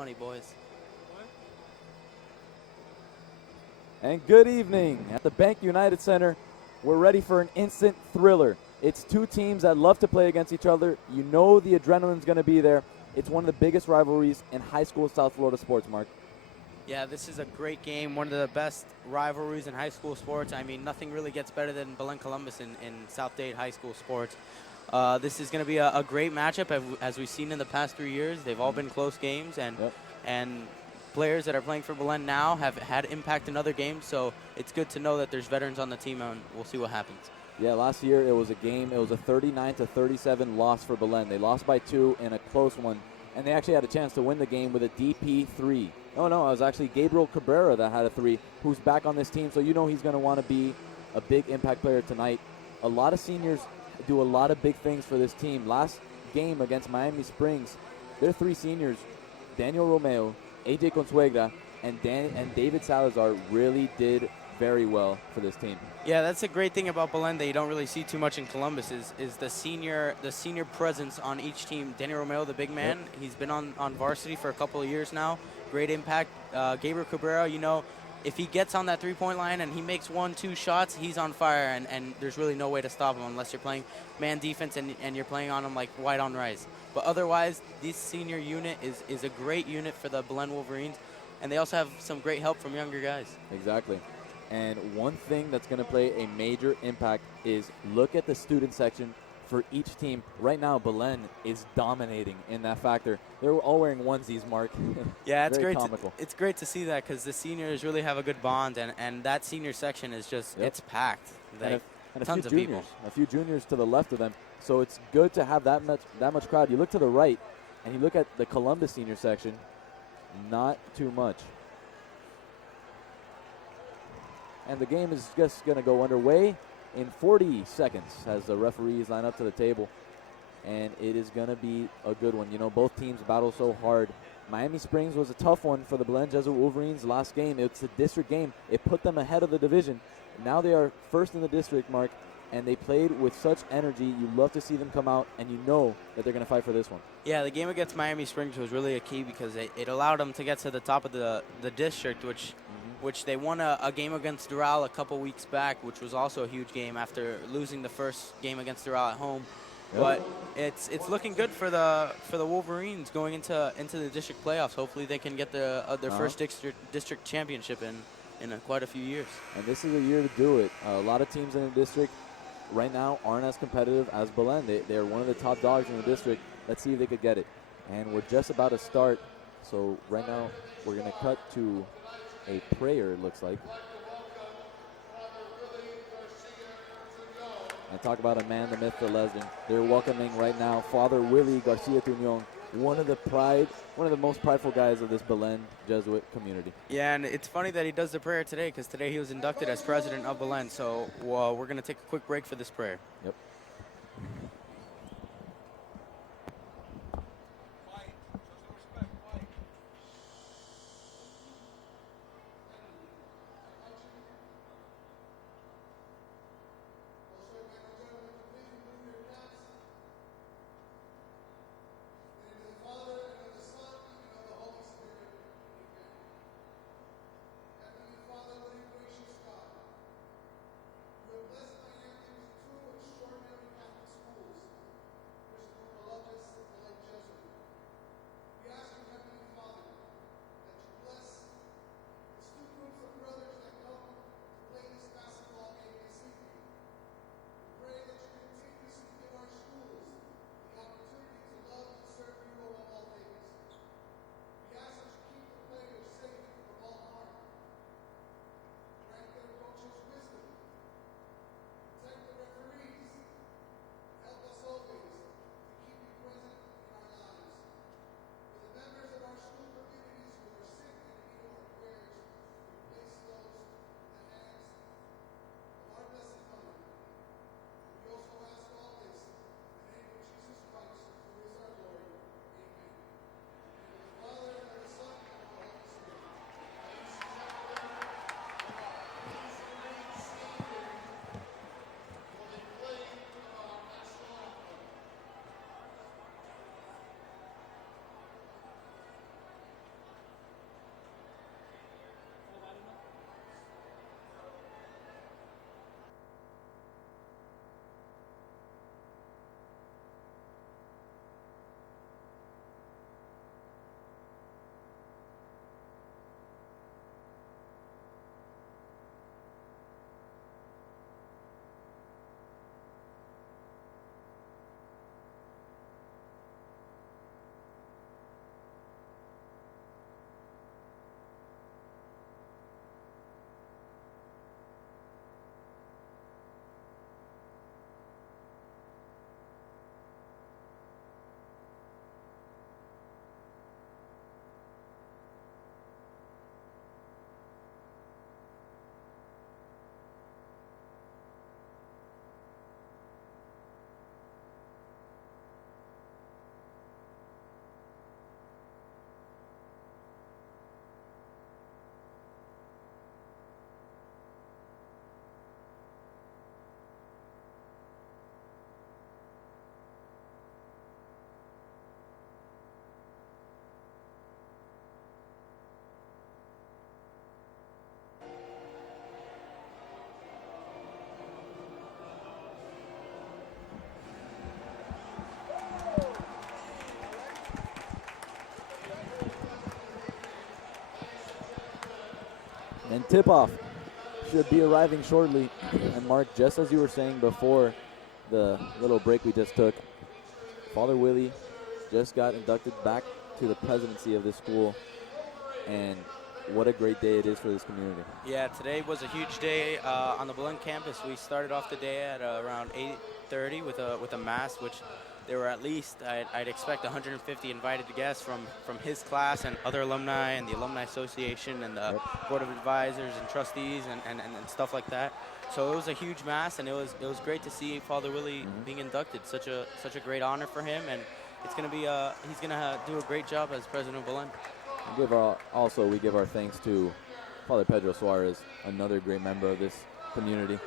money, boys. And good evening at the Bank United Center. We're ready for an instant thriller. It's two teams that love to play against each other. You know the adrenaline's going to be there. It's one of the biggest rivalries in high school South Florida sports, Mark. Yeah, this is a great game, one of the best rivalries in high school sports. I mean, nothing really gets better than Belen Columbus in South Dade high school sports. This is going to be a great matchup, as we've seen in the past 3 years. They've all been close games, and players that are playing for Belen now have had impact in other games, so it's good to know that there's veterans on the team, and we'll see what happens. Yeah, last year it was a 39-37 loss for Belen. They lost by 2 in a close one, and they actually had a chance to win the game with a DP3. No, it was actually Gabriel Cabrera that had a 3, who's back on this team, so you know he's going to want to be a big impact player tonight. A lot of seniors do a lot of big things for this team. Last game against Miami Springs, their 3 seniors, Daniel Romeo, AJ Consuegra, and David Salazar really did very well for this team. Yeah, that's a great thing about Belen that you don't really see too much in Columbus is the senior presence on each team. Daniel Romeo, the big man, he's been on varsity for a couple of years now. Great impact. Gabriel Cabrera, you know, if he gets on that three-point line and he makes 1-2 shots, he's on fire, and there's really no way to stop him unless you're playing man defense and you're playing on him like white on rice. But otherwise, this senior unit is a great unit for the Belen Wolverines, and they also have some great help from younger guys. Exactly. And one thing that's going to play a major impact is look at the student section for each team. Right now, Belen is dominating in that factor. They're all wearing onesies, Mark. Yeah, it's Very great. comical. It's great to see that because the seniors really have a good bond, and that senior section is just it's packed. Like, and tons of people. A few juniors to the left of them. So it's good to have that much crowd. You look to the right, and you look at the Columbus senior section. Not too much. And the game is just going to go underway in 40 seconds as the referees line up to the table. And it is going to be a good one. You know, both teams battle so hard. Miami Springs was a tough one for the Belen Jesuit Wolverines last game. It's a district game. It put them ahead of the division. Now they are first in the district, Mark, and they played with such energy. You love to see them come out, and you know that they're going to fight for this one. Yeah, the game against Miami Springs was really a key because it allowed them to get to the top of the district, which they won a game against Doral a couple weeks back, which was also a huge game after losing the first game against Doral at home. Yep. But it's looking good for the Wolverines going into the district playoffs. Hopefully they can get their first district championship in quite a few years. And this is a year to do it. A lot of teams in the district right now aren't as competitive as Belen. They're one of the top dogs in the district. Let's see if they could get it. And we're just about to start. So right now we're going to cut to a prayer, it looks like. And talk about a man, the myth, the legend. They're welcoming right now Father Willie Garcia Tuñon, one of the most prideful guys of this Belen Jesuit community. Yeah, and it's funny that he does the prayer today because today he was inducted as president of Belen. So we're going to take a quick break for this prayer. Yep. Father, what a gracious God. You have blessed my young true extraordinary And tip-off should be arriving shortly. And Mark, just as you were saying before the little break we just took, Father Willie just got inducted back to the presidency of this school. And what a great day it is for this community. Yeah, today was a huge day on the Belen campus. We started off the day at around 8:30 with a mass, which there were at least, I'd expect 150 invited guests from his class and other alumni and the Alumni Association and the Board of Advisors and trustees and stuff like that. So it was a huge mass, and it was great to see Father Willie being inducted. Such a great honor for him, and it's gonna be he's gonna do a great job as president of Belen. We give our thanks to Father Pedro Suarez, another great member of this community.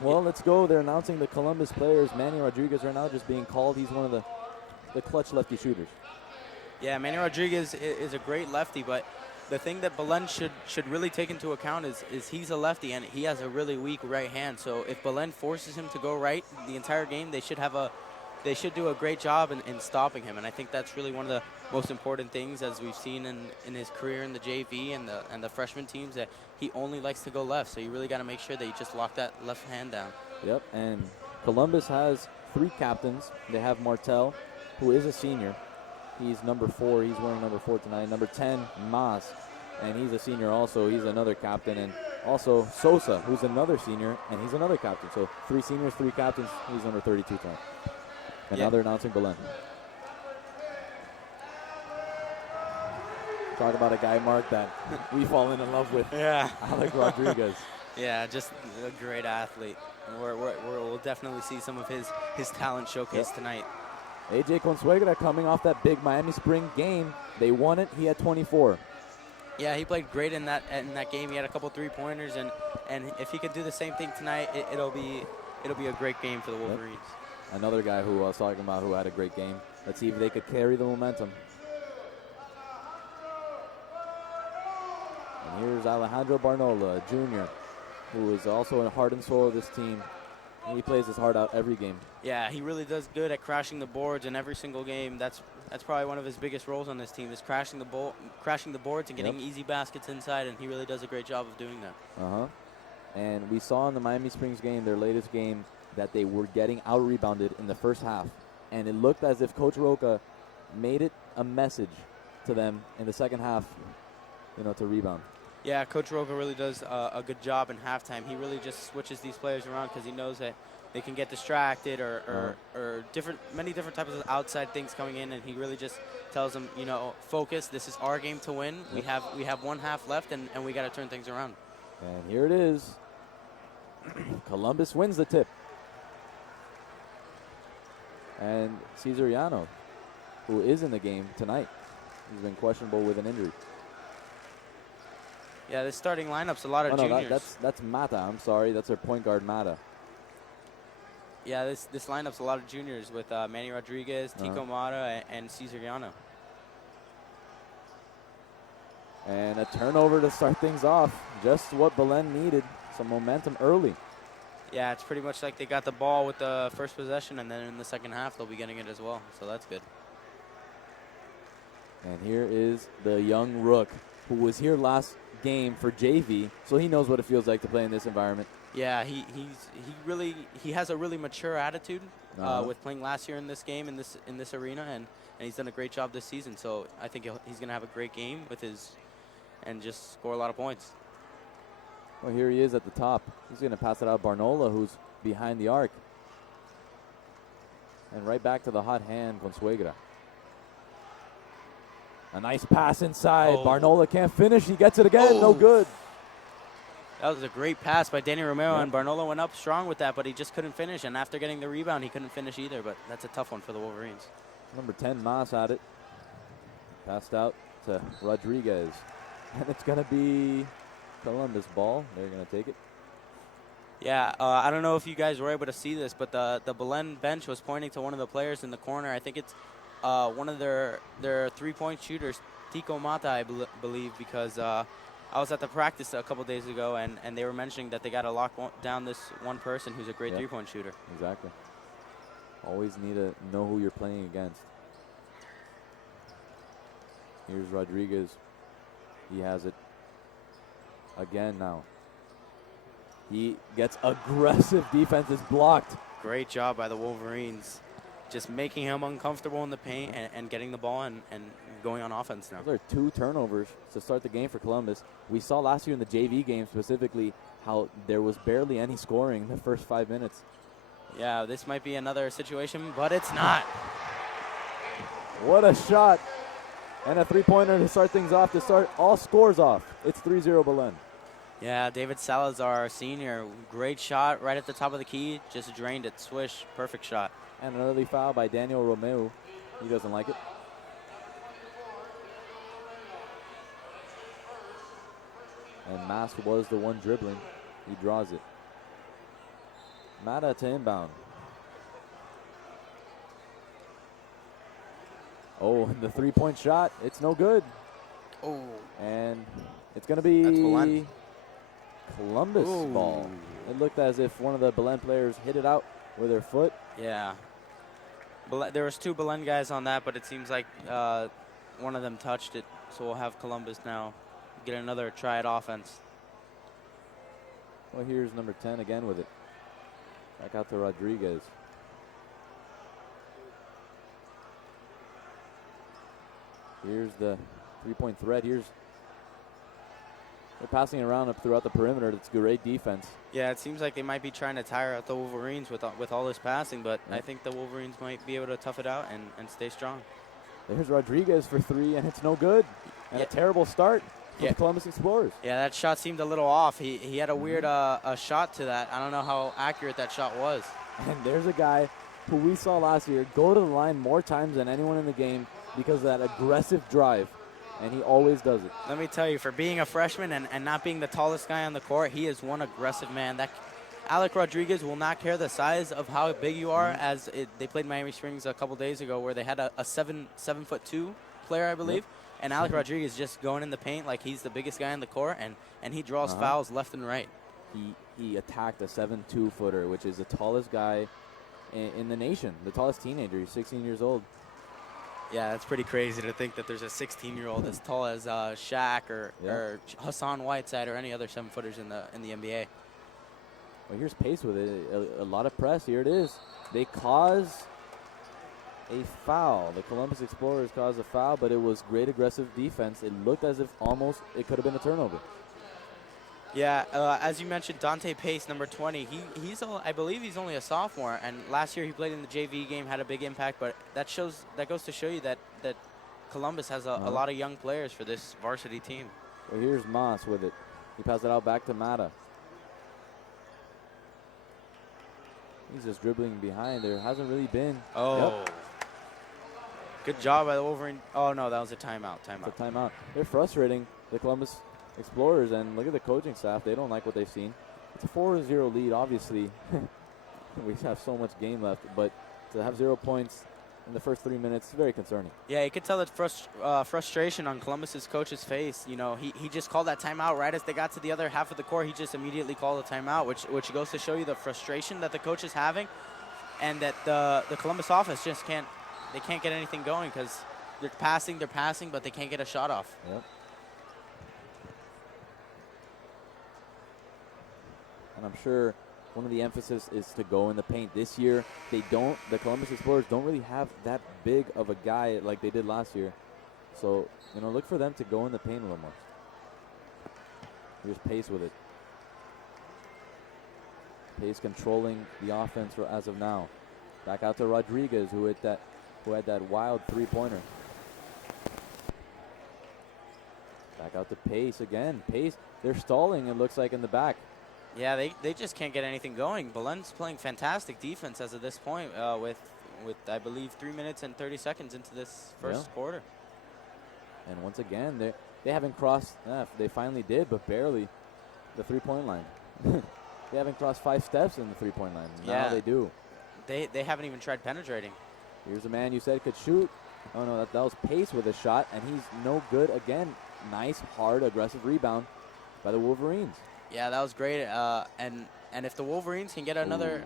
Well, let's go. They're announcing the Columbus players. Manny Rodriguez right now just being called. He's one of the clutch lefty shooters. Yeah, Manny Rodriguez is a great lefty, but the thing that Belen should really take into account is he's a lefty and he has a really weak right hand. So if Belen forces him to go right the entire game, they should do a great job in stopping him. And I think that's really one of the most important things, as we've seen in his career in the JV and the freshman teams, that he only likes to go left. So you really got to make sure that you just lock that left hand down. Yep, and Columbus has 3 captains. They have Martel, who is a senior. He's number 4. He's wearing number 4 tonight. Number 10, Mas, and he's a senior also. He's another captain. And also Sosa, who's another senior, and he's another captain. So 3 seniors, 3 captains. He's number 32 tonight. And now they're announcing Belen. Talk about a guy, Mark, that we've fallen in love with. Yeah. Alec Rodriguez. Yeah, just a great athlete. We'll definitely see some of his talent showcased tonight. AJ Consuegra coming off that big Miami Spring game. They won it. He had 24. Yeah, he played great in that game. He had a couple 3-pointers, and if he could do the same thing tonight, it'll be a great game for the Wolverines. Yep. Another guy who I was talking about who had a great game. Let's see if they could carry the momentum. And here's Alejandro Barnola, a junior, who is also a heart and soul of this team. He plays his heart out every game. Yeah, he really does good at crashing the boards in every single game. That's probably one of his biggest roles on this team, is crashing the boards and getting easy baskets inside, and he really does a great job of doing that. And we saw in the Miami Springs game, their latest game, that they were getting out-rebounded in the first half. And it looked as if Coach Roca made it a message to them in the second half, to rebound. Yeah, Coach Roca really does a good job in halftime. He really just switches these players around because he knows that they can get distracted or many different types of outside things coming in, and he really just tells them, focus. This is our game to win. We have one half left, and we got to turn things around. And here it is. Columbus wins the tip. And Cesariano, who is in the game tonight, he's been questionable with an injury. Yeah, this starting lineup's a lot of juniors. That's Mata. I'm sorry, that's their point guard, Mata. Yeah, this lineup's a lot of juniors with Manny Rodriguez, Tico Mata, and Cesariano. And a turnover to start things off. Just what Belen needed, some momentum early. Yeah, it's pretty much like they got the ball with the first possession, and then in the second half they'll be getting it as well. So that's good. And here is the young rook who was here last game for JV, so he knows what it feels like to play in this environment. Yeah, he has a really mature attitude with playing last year in this game in this arena, and he's done a great job this season. So I think he's going to have a great game and just score a lot of points. Well, here he is at the top. He's going to pass it out Barnola, who's behind the arc. And right back to the hot hand, Consuegra. A nice pass inside. Barnola can't finish. He gets it again. No good. That was a great pass by Danny Romero, and Barnola went up strong with that, but he just couldn't finish. And after getting the rebound, he couldn't finish either, but that's a tough one for the Wolverines. Number 10, Mas had it. Passed out to Rodriguez. And it's going to be Columbus ball. They're going to take it. Yeah, I don't know if you guys were able to see this, but the Belen bench was pointing to one of the players in the corner. I think it's one of their 3-point shooters, Tico Mata, I believe, because I was at the practice a couple days ago, and they were mentioning that they got to lock down this one person who's a great 3-point shooter. Exactly. Always need to know who you're playing against. Here's Rodriguez. He has it. again now. He gets aggressive defense. Is blocked. Great job by the Wolverines. Just making him uncomfortable in the paint and getting the ball and going on offense now. Those are 2 turnovers to start the game for Columbus. We saw last year in the JV game specifically how there was barely any scoring in the first 5 minutes. Yeah, this might be another situation, but it's not. What a shot. And a 3-pointer to start things off, to start all scores off. It's 3-0 Belen. Yeah, David Salazar, senior. Great shot right at the top of the key. Just drained it. Swish. Perfect shot. And an early foul by Daniel Romeu. He doesn't like it. And Mask was the one dribbling. He draws it. Mata to inbound. Oh, the 3-point shot. It's no good. Oh. And it's going to be Columbus Ooh. ball. It looked as if one of the Belen players hit it out with their foot. Yeah. There was 2 Belen guys on that, but it seems like one of them touched it. So we'll have Columbus now get another try at offense. Well, here's number 10 again with it. Back out to Rodriguez. Here's the 3-point threat. They're passing around up throughout the perimeter. It's great defense. Yeah, it seems like they might be trying to tire out the Wolverines with all this passing, but I think the Wolverines might be able to tough it out and stay strong. There's Rodriguez for 3, and it's no good. And a terrible start for the Columbus Explorers. Yeah, that shot seemed a little off. He had a weird a shot to that. I don't know how accurate that shot was. And there's a guy who we saw last year go to the line more times than anyone in the game because of that aggressive drive, and he always does it. Let me tell you, for being a freshman and not being the tallest guy on the court, he is one aggressive man. Alec Rodriguez will not care the size of how big you are, they played Miami Springs a couple days ago where they had a 7'2" player, I believe, and Alec Rodriguez just going in the paint like he's the biggest guy in the court, and he draws fouls left and right. He attacked a 7'2" footer, which is the tallest guy in the nation, the tallest teenager. He's 16 years old. Yeah, that's pretty crazy to think that there's a 16-year-old as tall as Shaq or Hassan Whiteside or any other 7-footers in the NBA. Well, here's Pace with it. A lot of press. Here it is. They cause a foul. The Columbus Explorers caused a foul, but it was great aggressive defense. It looked as if almost it could have been a turnover. Yeah, as you mentioned, Dante Pace, number 20. I believe he's only a sophomore, and last year he played in the JV game, had a big impact. But that goes to show you that Columbus has a lot of young players for this varsity team. Well, here's Moss with it. He passes it out back to Mata. He's just dribbling behind. There hasn't really been. Oh. Yep. Good job by the Wolverine. Oh, no, that was a timeout. It's a timeout. They're frustrating the Columbus Explorers, and look at the coaching staff. They don't like what they've seen. It's a 4-0 lead, obviously. We have so much game left, but to have 0 points in the first 3 minutes, very concerning. Yeah, you could tell the frustration on Columbus's coach's face. You know, he just called that timeout right as they got to the other half of the court. He just immediately called a timeout, which goes to show you the frustration that the coach is having, and that the Columbus offense just can't get anything going because they're passing, but they can't get a shot off. Yep. And I'm sure one of the emphasis is to go in the paint. This year, the Columbus Explorers don't really have that big of a guy like they did last year. So, look for them to go in the paint a little more. Here's Pace with it. Pace controlling the offense as of now. Back out to Rodriguez, who had that wild 3-pointer. Back out to Pace again. Pace, they're stalling, it looks like, in the back. Yeah, they just can't get anything going. Belen's playing fantastic defense as of this point with I believe 3 minutes and 30 seconds into this first quarter. And once again, they haven't crossed. They finally did, but barely the 3-point line. They haven't crossed 5 steps in the 3-point line. Now they do. They haven't even tried penetrating. Here's a man you said could shoot. Oh no, that was Pace with a shot, and he's no good again. Nice, hard, aggressive rebound by the Wolverines. Yeah, that was great. And if the Wolverines can get another,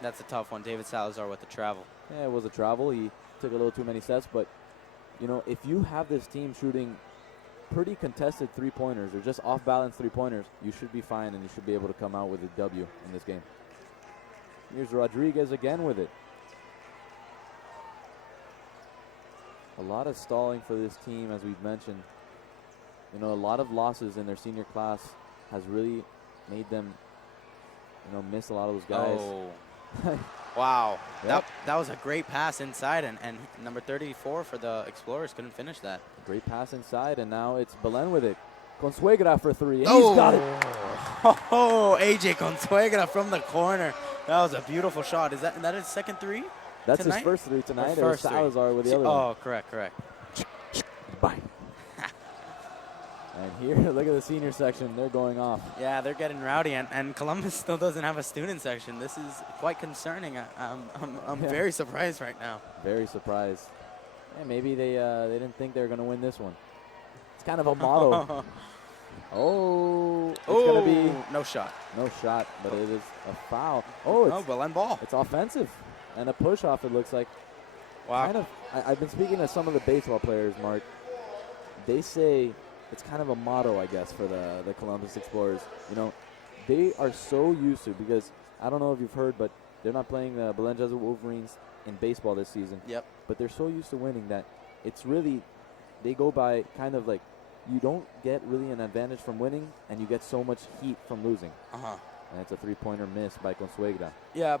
that's a tough one. David Salazar with the travel. Yeah, it was a travel. He took a little too many steps, but if you have this team shooting pretty contested three-pointers or just off-balance three-pointers, you should be fine and you should be able to come out with a W in this game. Here's Rodriguez again with it. A lot of stalling for this team, as we've mentioned. You know, a lot of losses in their senior class has really made them, you know, miss a lot of those guys. Oh. Wow. Yep. That was a great pass inside, and number 34 for the Explorers couldn't finish that. Great pass inside, and now it's Belen with it. Consuegra for three. And Oh. he's got it. Oh, AJ Consuegra from the corner. That was a beautiful shot. Is that his second three? That's tonight? his first three tonight. Or Or first three? Salazar with the other one. Oh, correct. Bye. And here, look at the senior section. They're going off. Yeah, they're getting rowdy, and Columbus still doesn't have a student section. This is quite concerning. I'm very surprised right now. Very surprised. Yeah, maybe they didn't think they were going to win this one. It's kind of a motto. Oh, it's going to be no shot. no shot, but it is a foul. Oh, it's Belen ball. it's offensive and a push off. It looks like. Wow. Kind of. I've been speaking to some of the baseball players, Mark. They say it's kind of a motto, I guess, for the Columbus Explorers. You know, they are so used to, because I don't know if you've heard, but they're not playing the Belen Jesuit Wolverines in baseball this season. Yep. But they're so used to winning that it's really, they go by kind of like, you don't get really an advantage from winning, and you get so much heat from losing. Uh-huh. And it's a three-pointer miss by Consuegra. Yeah,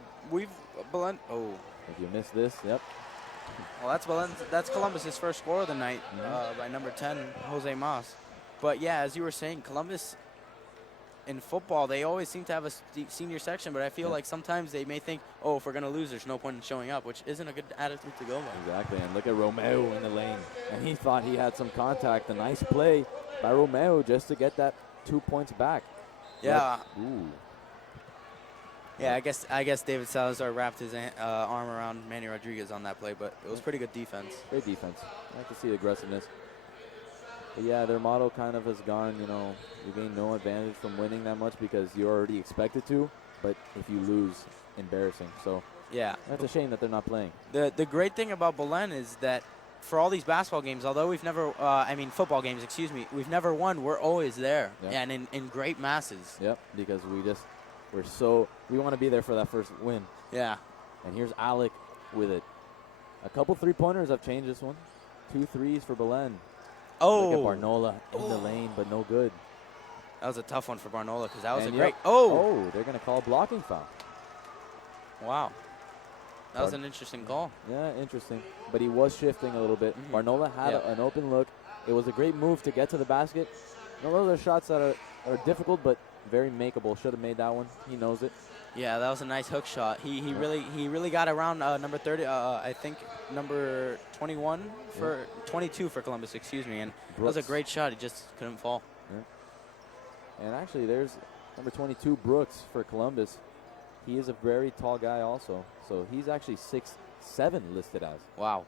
Belen. Oh. If you miss this, yep. Well, that's Columbus's first score of the night by number 10, Jose Mas. But yeah, as you were saying, Columbus in football, they always seem to have a senior section, but I feel like sometimes they may think, oh, if we're going to lose, there's no point in showing up, which isn't a good attitude to go by. Exactly, and look at Romeo in the lane. And he thought he had some contact. A nice play by Romeo just to get that 2 points back. Yeah. But, ooh. Yeah, I guess David Salazar wrapped his arm around Manny Rodriguez on that play, but it was pretty good defense. Great defense. I like to see the aggressiveness. But yeah, their motto kind of has gone, you know, you gain no advantage from winning that much because you're already expected to, but if you lose, embarrassing. So yeah, that's a shame that they're not playing. The great thing about Belen is that for all these basketball games, although we've never, football games, excuse me, we've never won, we're always there, and in great masses. Yep, because we want to be there for that first win. Yeah. And here's Alec with it. A couple three-pointers have changed this one. 2 threes for Belen. Oh. Look at Barnola in the lane, but no good. That was a tough one for Barnola because that was And a great. They're going to call a blocking foul. Wow. That was an interesting call. Yeah, interesting. But he was shifting a little bit. Barnola had an open look. It was a great move to get to the basket. You know, those are shots that are difficult, but very makeable. Should have made that one. He knows it. Yeah, that was a nice hook shot. He really got around number 30. I think number 21 for 22 for Columbus. Excuse me. And that was a great shot. He just couldn't fall. Yeah. And actually, there's number 22 Brooks for Columbus. He is a very tall guy also. So he's actually 6'7" listed as. Wow.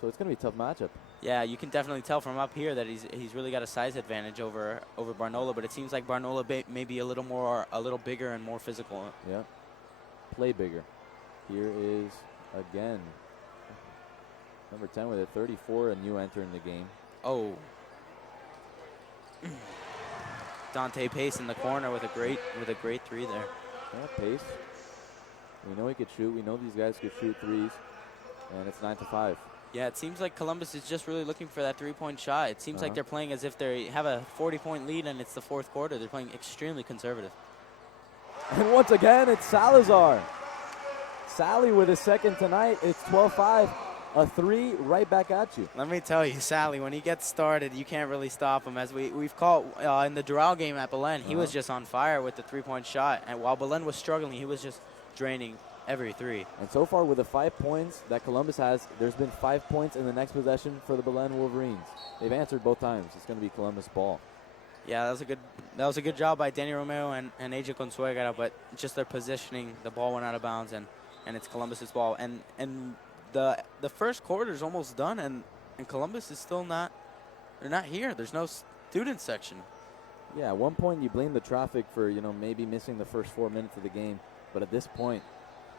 So it's going to be a tough matchup. Yeah, you can definitely tell from up here that he's really got a size advantage over Barnola, but it seems like Barnola may be a little bigger and more physical. Yeah. Play bigger. Here is again number 10 with a 34, a new enter in the game. Oh. Dante Pace in the corner with a great three there. Yeah, Pace. We know he could shoot. We know these guys could shoot threes. And it's 9-5. Yeah, it seems like Columbus is just really looking for that three-point shot. It seems like they're playing as if they have a 40-point lead and it's the fourth quarter. They're playing extremely conservative. And once again, it's Salazar. Sally with his second tonight. It's 12-5. A three right back at you. Let me tell you, Sally, when he gets started, you can't really stop him. As we've caught in the Doral game at Belen, he was just on fire with the three-point shot. And while Belen was struggling, he was just draining every three. And so far, with the 5 points that Columbus has, there's been 5 points in the next possession for the Belen Wolverines. They've answered both times. It's going to be Columbus ball. Yeah, that was a good job by Danny Romeo and AJ Consuegra, but just their positioning, the ball went out of bounds, and it's Columbus's ball. And the first quarter is almost done, and Columbus is still not. They're not here. There's no student section. Yeah, at one point you blame the traffic for maybe missing the first 4 minutes of the game, but at this point.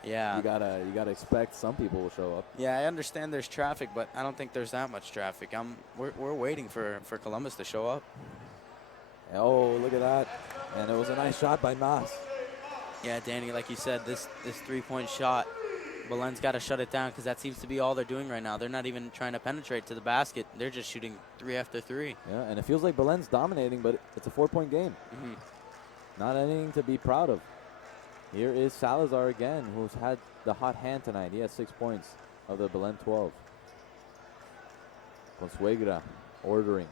Yeah. You gotta expect some people will show up. Yeah, I understand there's traffic, but I don't think there's that much traffic. We're waiting for Columbus to show up. Oh, look at that. And it was a nice shot by Nas. Yeah, Danny, like you said, this 3-point shot, Belen's got to shut it down because that seems to be all they're doing right now. They're not even trying to penetrate to the basket. They're just shooting 3 after 3. Yeah, and it feels like Belen's dominating, but it's a 4-point game. Mm-hmm. Not anything to be proud of. Here is Salazar again, who's had the hot hand tonight. He has 6 points of the Belen 12. Consuegra ordering.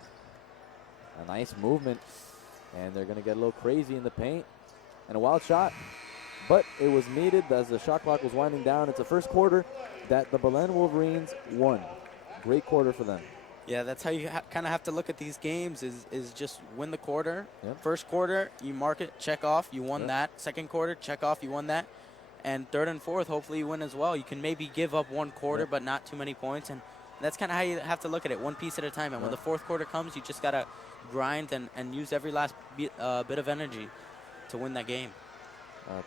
A nice movement, and they're going to get a little crazy in the paint. And a wild shot, but it was needed as the shot clock was winding down. It's the first quarter that the Belen Wolverines won. Great quarter for them. Yeah, that's how you kind of have to look at these games is just win the quarter. Yep. First quarter, you mark it, check off, you won Yep. that. Second quarter, check off, you won that. And third and fourth, hopefully you win as well. You can maybe give up one quarter, Yep. but not too many points. And that's kind of how you have to look at it, one piece at a time. And when Yep. the fourth quarter comes, you just got to grind and use every last bit of energy to win that game.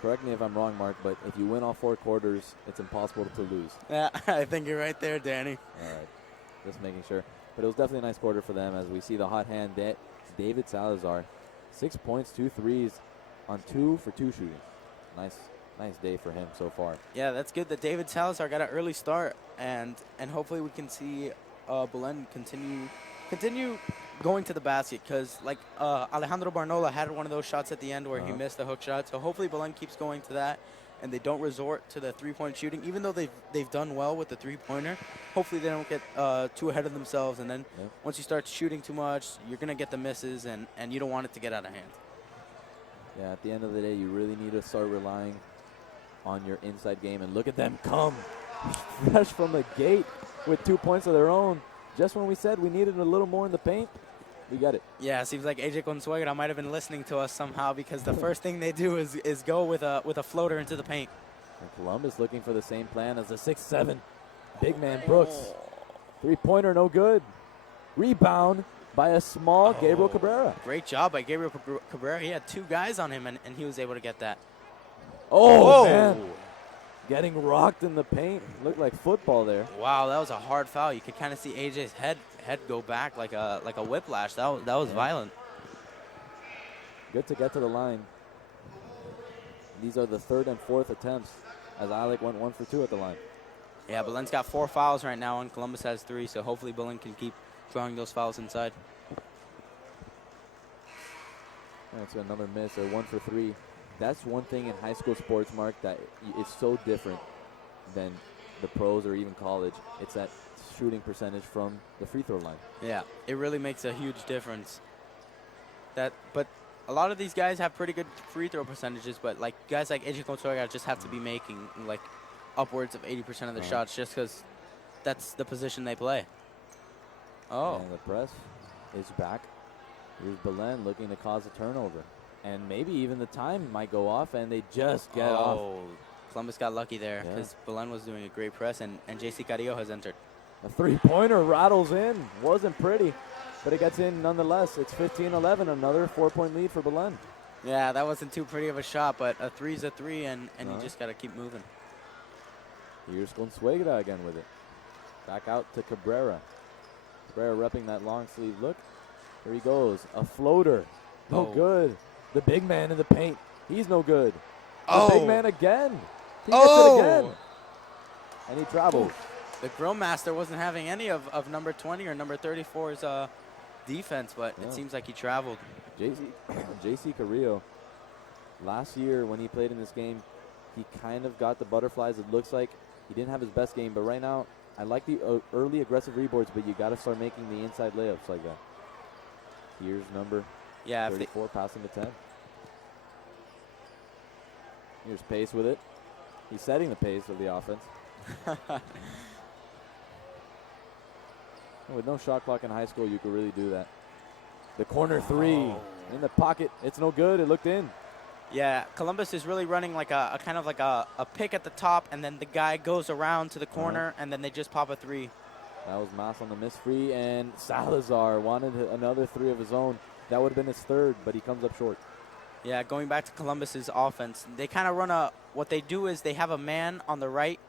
Correct me if I'm wrong, Mark, but if you win all 4 quarters, it's impossible to lose. Yeah, I think you're right there, Danny. All right, just making sure. But it was definitely a nice quarter for them as we see the hot hand, David Salazar. 6 points, 2 threes on 2 for 2 shooting. Nice day for him so far. Yeah, that's good that David Salazar got an early start, and hopefully we can see Belen continue going to the basket because like Alejandro Barnola had one of those shots at the end where he missed the hook shot. So hopefully Belen keeps going to that and they don't resort to the 3-point shooting, even though they've done well with the 3-pointer. Hopefully they don't get too ahead of themselves, and then once you start shooting too much, you're going to get the misses, and you don't want it to get out of hand. Yeah, at the end of the day, you really need to start relying on your inside game, and look at them come fresh from the gate with 2 points of their own. Just when we said we needed a little more in the paint, we got it. Yeah, it seems like AJ Consuegra might have been listening to us somehow because the first thing they do is go with a floater into the paint. And Columbus looking for the same plan as the 6'7" big man Brooks. 3-pointer, no good. Rebound by a small Gabriel Cabrera. Great job by Gabriel Cabrera. He had 2 guys on him, and he was able to get that. Oh, man. Getting rocked in the paint. Looked like football there. Wow, that was a hard foul. You could kind of see AJ's head go back like a whiplash. That was violent. Good to get to the line. These are the 3rd and 4th attempts as Alec went 1 for 2 at the line. Yeah, Belen's got 4 fouls right now, and Columbus has 3, so hopefully Belen can keep drawing those fouls inside. That's another miss, a 1 for 3. That's one thing in high school sports, Mark, that it's so different than the pros or even college. It's that shooting percentage from the free throw line. Yeah, it really makes a huge difference. But a lot of these guys have pretty good free throw percentages, but like guys like AJ Consuegra just have to be making like upwards of 80% of their shots just because that's the position they play. Oh. And the press is back. Here's Belen looking to cause a turnover. And maybe even the time might go off, and they just get off. Oh, Columbus got lucky there because Belen was doing a great press, and JC Carrillo has entered. A 3-pointer rattles in. Wasn't pretty, but it gets in nonetheless. It's 15-11, another 4-point lead for Belen. Yeah, that wasn't too pretty of a shot, but a 3's a 3, and you just got to keep moving. Here's Consuegra again with it. Back out to Cabrera. Cabrera repping that long sleeve look. Here he goes. A floater. No good. The big man in the paint. He's no good. The big man again. He gets it again. And he travels. The Grill Master wasn't having any of number 20 or number 34's defense, but it seems like he traveled. JC Carrillo, last year when he played in this game, he kind of got the butterflies. It looks like he didn't have his best game, but right now, I like the early aggressive reboards, but you got to start making the inside layups like that. Here's number 34 passing to 10. Here's Pace with it. He's setting the pace of the offense. With no shot clock in high school, you could really do that. The corner 3 in the pocket. It's no good. It looked in. Yeah, Columbus is really running like a kind of like a pick at the top, and then the guy goes around to the corner, and then they just pop a 3. That was Mas on the miss free, and Salazar wanted another 3 of his own. That would have been his 3rd, but he comes up short. Yeah, going back to Columbus's offense, they kind of what they do is they have a man on the right.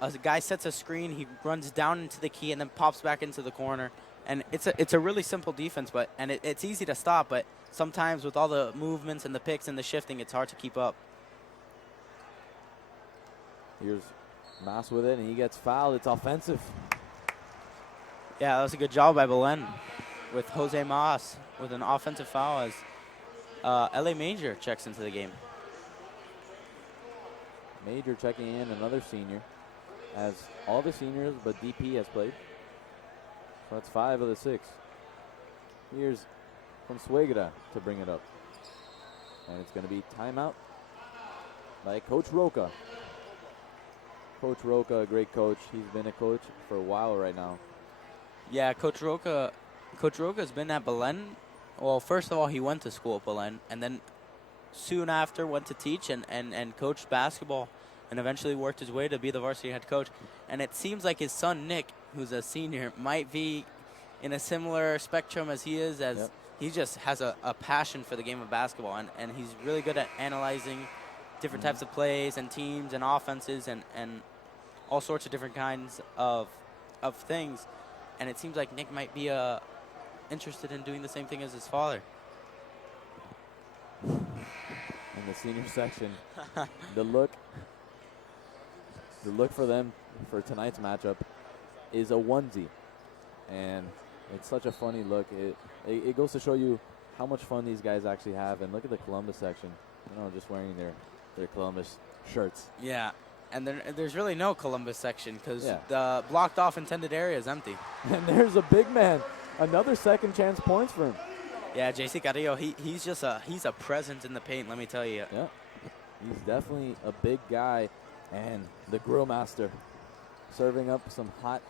A guy sets a screen, he runs down into the key and then pops back into the corner. And it's a really simple defense, it's easy to stop, but sometimes with all the movements and the picks and the shifting, it's hard to keep up. Here's Mas with it, and he gets fouled. It's offensive. Yeah, that was a good job by Belen with Jose Mas with an offensive foul as L.A. Major checks into the game. Major checking in, another senior, as all the seniors but DP has played. So that's 5 of the 6. Here's Consuegra to bring it up. And it's going to be timeout by Coach Roca. Coach Roca, a great coach. He's been a coach for a while right now. Yeah, Coach Roca's been at Belen. Well, first of all, he went to school at Belen, and then soon after went to teach and coached basketball, and eventually worked his way to be the varsity head coach. And it seems like his son, Nick, who's a senior, might be in a similar spectrum as he is, as he just has a passion for the game of basketball, and he's really good at analyzing different types of plays and teams and offenses and all sorts of different kinds of things. And it seems like Nick might be interested in doing the same thing as his father. In the senior section, the look for them for tonight's matchup is a onesie. And it's such a funny look. It goes to show you how much fun these guys actually have. And look at the Columbus section, just wearing their Columbus shirts. Yeah. And there's really no Columbus section because the blocked off intended area is empty. And there's a big man. Another second chance points for him. Yeah, JC Carrillo, he's a presence in the paint, let me tell you. Yeah, he's definitely a big guy. And the grill master serving up some hot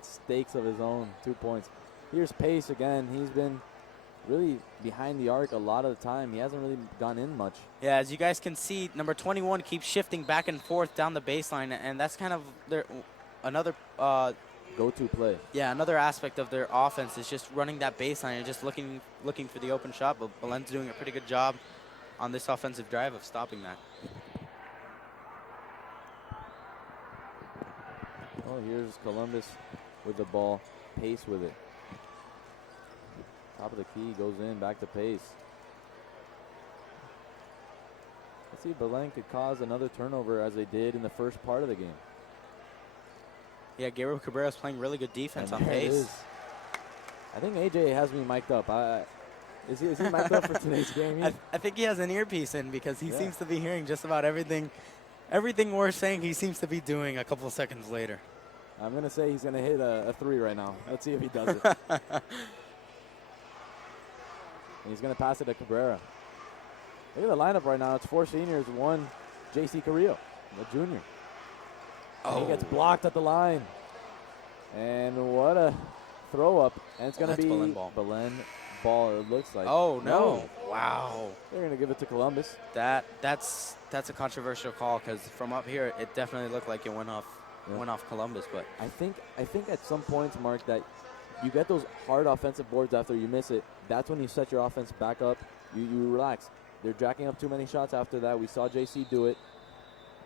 steaks of his own. 2 points. Here's Pace again. He's been really behind the arc a lot of the time. He hasn't really gone in much. Yeah, as you guys can see, number 21 keeps shifting back and forth down the baseline, and that's kind of another go-to play. Yeah, another aspect of their offense is just running that baseline and just looking for the open shot. But Belen's doing a pretty good job on this offensive drive of stopping that. Oh, here's Columbus with the ball. Pace with it. Top of the key, goes in, back to Pace. Let's see if Belen could cause another turnover as they did in the first part of the game. Yeah, Gabriel Cabrera's playing really good defense on Pace. Pace. I think AJ has me mic'd up. Is he mic'd up for today's game? I think he has an earpiece in because he seems to be hearing just about everything we're saying he seems to be doing a couple of seconds later. I'm going to say he's going to hit a 3 right now. Let's see if he does it. And he's going to pass it to Cabrera. Look at the lineup right now. It's 4 seniors, 1 J.C. Carrillo, the junior. Oh. He gets blocked at the line. And what a throw up. And it's going to be Belen ball, it looks like. Oh, no. Wow. They're going to give it to Columbus. That's a controversial call because from up here, it definitely looked like it went off Columbus. But I think at some points, Mark, that you get those hard offensive boards after you miss it. That's when you set your offense back up. You relax. They're jacking up too many shots after that. We saw JC do it.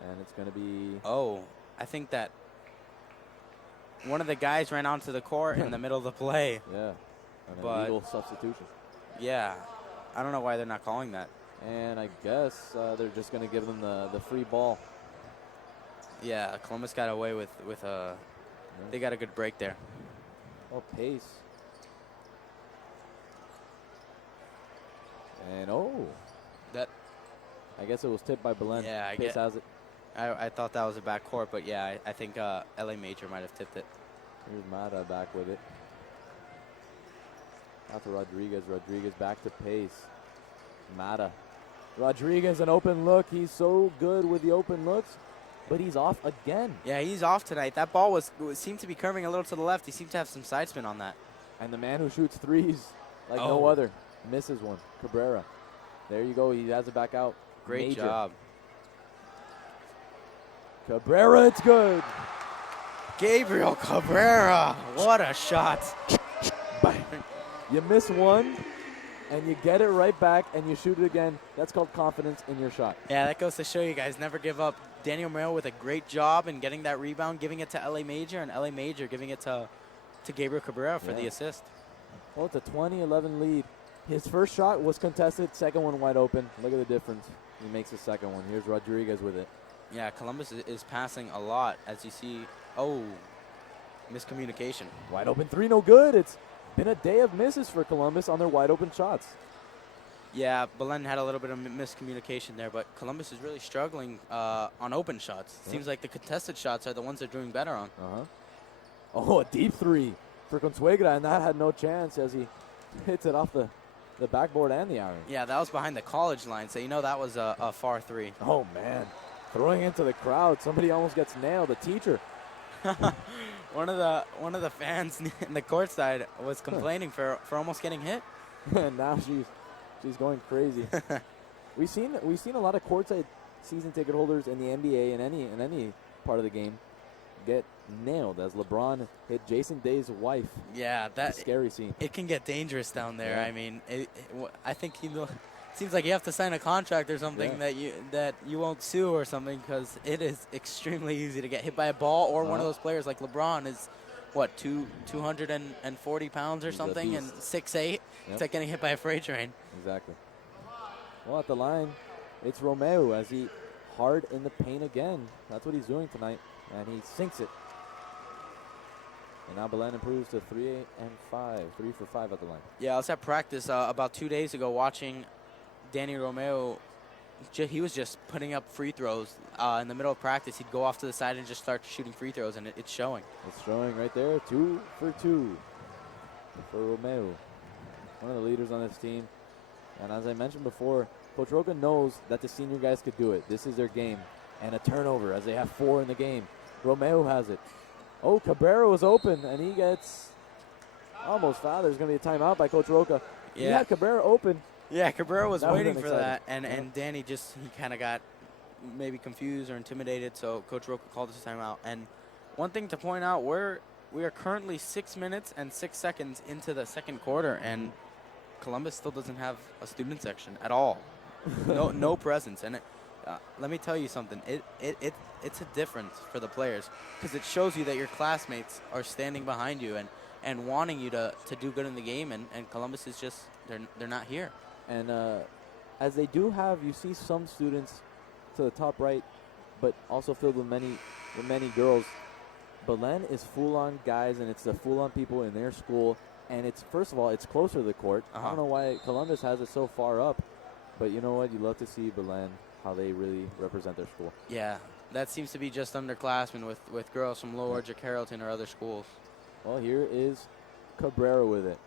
And it's going to be... Oh, I think that one of the guys ran onto the court in the middle of the play. Yeah, an illegal substitution. Yeah, I don't know why they're not calling that. And I guess they're just going to give them the free ball. Yeah, Columbus got away with they got a good break there. Oh, Pace. And I guess it was tipped by Belen. Yeah, Pace has it. I thought that was a backcourt, but yeah, I think L.A. Major might have tipped it. Here's Mata back with it. Out to Rodriguez. Rodriguez back to Pace. Mata. Rodriguez, an open look. He's so good with the open looks, but he's off again. Yeah, he's off tonight. That ball seemed to be curving a little to the left. He seemed to have some side spin on that. And the man who shoots threes like no other misses one. Cabrera. There you go. He has it back out. Great job. Cabrera, it's good. Gabriel Cabrera, what a shot. You miss one, and you get it right back and you shoot it again. That's called confidence in your shot. Yeah, that goes to show you guys never give up. Daniel Mayo with a great job in getting that rebound, giving it to L.A. Major, and L.A. Major giving it to Gabriel Cabrera for the assist. Well, it's a 20-11 lead. His first shot was contested, second one wide open. Look at the difference. He makes the second one. Here's Rodriguez with it. Yeah, Columbus is passing a lot, as you see. Oh, miscommunication. Wide open three, no good. It's been a day of misses for Columbus on their wide open shots. Yeah, Belen had a little bit of miscommunication there, but Columbus is really struggling on open shots. Seems like the contested shots are the ones they're doing better on. Oh, a deep three for Consuegra, and that had no chance as he hits it off the backboard and the iron. Yeah, that was behind the college line, so you know that was a far three. Oh, man. Throwing into the crowd. Somebody almost gets nailed. A teacher. One of the fans in the court side was complaining for almost getting hit. And now she's going crazy. we've seen a lot of courtside season ticket holders in the NBA and any part of the game get nailed as LeBron hit Jason Day's wife. Yeah, that's scary scene. It can get dangerous down there. Yeah. I mean, I think seems like you have to sign a contract or something that you won't sue or something, because it is extremely easy to get hit by a ball or one of those players like LeBron is, what, 240 pounds or something, and 6'8". Yep. It's like getting hit by a freight train. Exactly. Well, at the line, it's Romeo as he hard in the paint again. That's what he's doing tonight, and he sinks it. And now Belen improves to 3 for 5 at the line. Yeah, I was at practice about 2 days ago watching Danny Romeo. He was just putting up free throws in the middle of practice. He'd go off to the side and just start shooting free throws, and it's showing. It's showing right there. 2 for 2 for Romeo. One of the leaders on this team. And as I mentioned before, Coach Roca knows that the senior guys could do it. This is their game. And a turnover as they have 4 in the game. Romeo has it. Oh, Cabrera was open, and he gets almost fouled. There's going to be a timeout by Coach Roca. Yeah. He had Cabrera open. Yeah, Cabrera was waiting for exciting. that, and Danny he kind of got maybe confused or intimidated, so Coach Roca called this timeout. And one thing to point out, we are currently 6 minutes and 6 seconds into the second quarter, and Columbus still doesn't have a student section at all. No presence. And let me tell you something. It's a difference for the players, because it shows you that your classmates are standing behind you and wanting you to do good in the game, and Columbus is just they're not here. And as they do have, you see some students to the top right, but also filled with many girls. Belen is full-on guys, and it's the full-on people in their school. And it's, first of all, it's closer to the court. I don't know why Columbus has it so far up, but you know what? You love to see Belen, how they really represent their school. Yeah, that seems to be just underclassmen with girls from Lourdes or Carrollton or other schools. Well, here is Cabrera with it,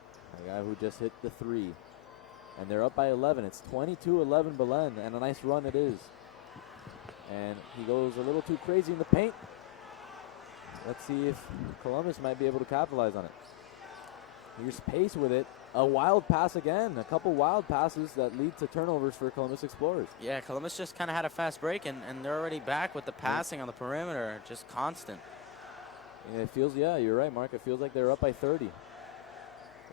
a guy who just hit the 3. And they're up by 11. It's 22-11 Belen, and a nice run it is. And he goes a little too crazy in the paint. Let's see if Columbus might be able to capitalize on it. Here's Pace with it. A wild pass again. A couple wild passes that lead to turnovers for Columbus Explorers. Yeah, Columbus just kind of had a fast break, and they're already back with the passing on the perimeter, just constant. And it feels, yeah, you're right, Mark. It feels like they're up by 30.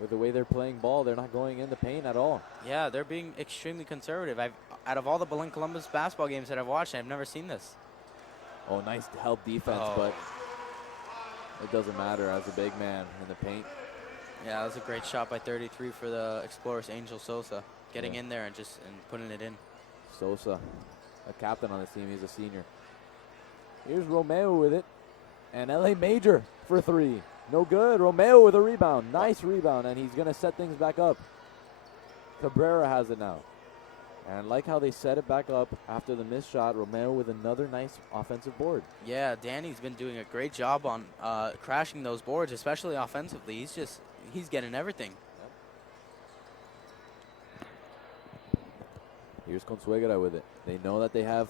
With the way they're playing ball, they're not going in the paint at all. Yeah, they're being extremely conservative. Out of all the Belen Columbus basketball games that I've watched, I've never seen this. Oh, nice help defense, but it doesn't matter as a big man in the paint. Yeah, that was a great shot by 33 for the Explorers, Angel Sosa, getting in there and putting it in. Sosa, a captain on this team. He's a senior. Here's Romeo with it. And L.A. Major for 3. No good. Romeo with a rebound. Nice rebound, and he's going to set things back up. Cabrera has it now. And I like how they set it back up after the missed shot. Romeo with another nice offensive board. Yeah, Danny's been doing a great job on crashing those boards, especially offensively. He's getting everything. Here's Consuegra with it. They know that they have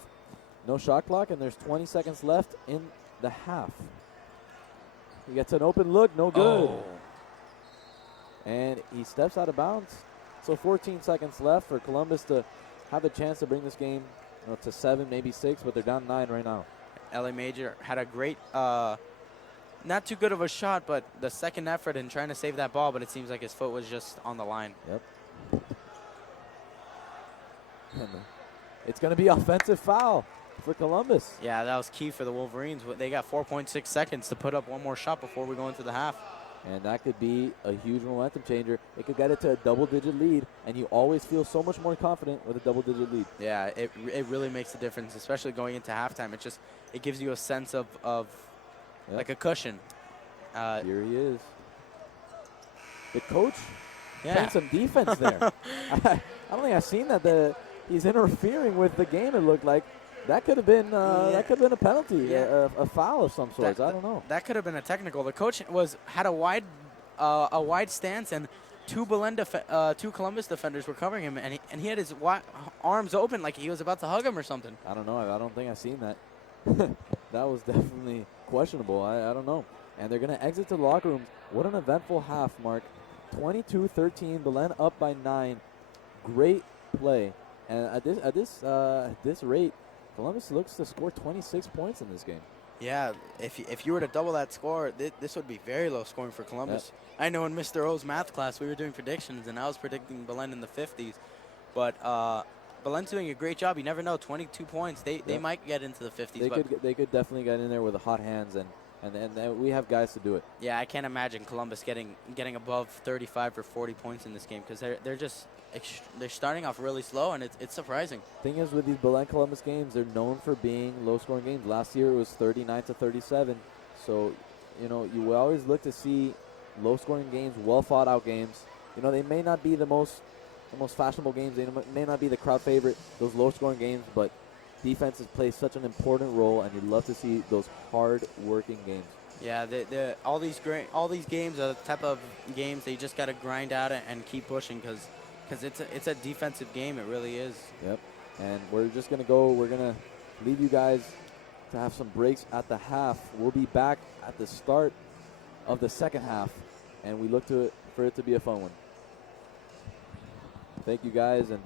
no shot clock, and there's 20 seconds left in the half. He gets an open look, no good. Oh. And he steps out of bounds. So 14 seconds left for Columbus to have a chance to bring this game to 7, maybe 6, but they're down 9 right now. L.A. Major had a great, not too good of a shot, but the second effort in trying to save that ball, but it seems like his foot was just on the line. Yep. And it's going to be offensive foul for Columbus. Yeah, that was key for the Wolverines. They got 4.6 seconds to put up one more shot before we go into the half. And that could be a huge momentum changer. It could get it to a double-digit lead, and you always feel so much more confident with a double-digit lead. Yeah, it really makes a difference, especially going into halftime. It gives you a sense of Yep. like a cushion. Here he is. The coach Yeah. playing some defense there. I don't think I've seen that. He's interfering with the game, it looked like. That could have been a penalty, a foul of some sort. I don't know. That could have been a technical. The coach had a wide stance, and two Columbus defenders were covering him, and he had his arms open like he was about to hug him or something. I don't know. I don't think I've seen that. That was definitely questionable. I don't know. And they're going to exit to the locker rooms. What an eventful half, Mark. 22-13, Belen up by 9. Great play. And at this rate, Columbus looks to score 26 points in this game. Yeah, if you were to double that score, this would be very low scoring for Columbus. Yep. I know in Mr. O's math class we were doing predictions, and I was predicting Belen in the 50s. But Belen's doing a great job. You never know, 22 points. They might get into the 50s. They could definitely get in there with the hot hands, and we have guys to do it. Yeah, I can't imagine Columbus getting above 35 or 40 points in this game because they're starting off really slow, and it's surprising. Thing is, with these Belen Columbus games, they're known for being low-scoring games. Last year it was 39-37, so you will always look to see low-scoring games, well-thought-out games. They may not be the most fashionable games. They may not be the crowd favorite. Those low-scoring games, but defenses play such an important role, and you'd love to see those hard-working games. Yeah, all these games are the type of games that you just got to grind out and keep pushing because it's a defensive game. It really is. Yep. And we're just going to go. We're going to leave you guys to have some breaks at the half. We'll be back at the start of the second half, and we look for it to be a fun one. Thank you, guys, and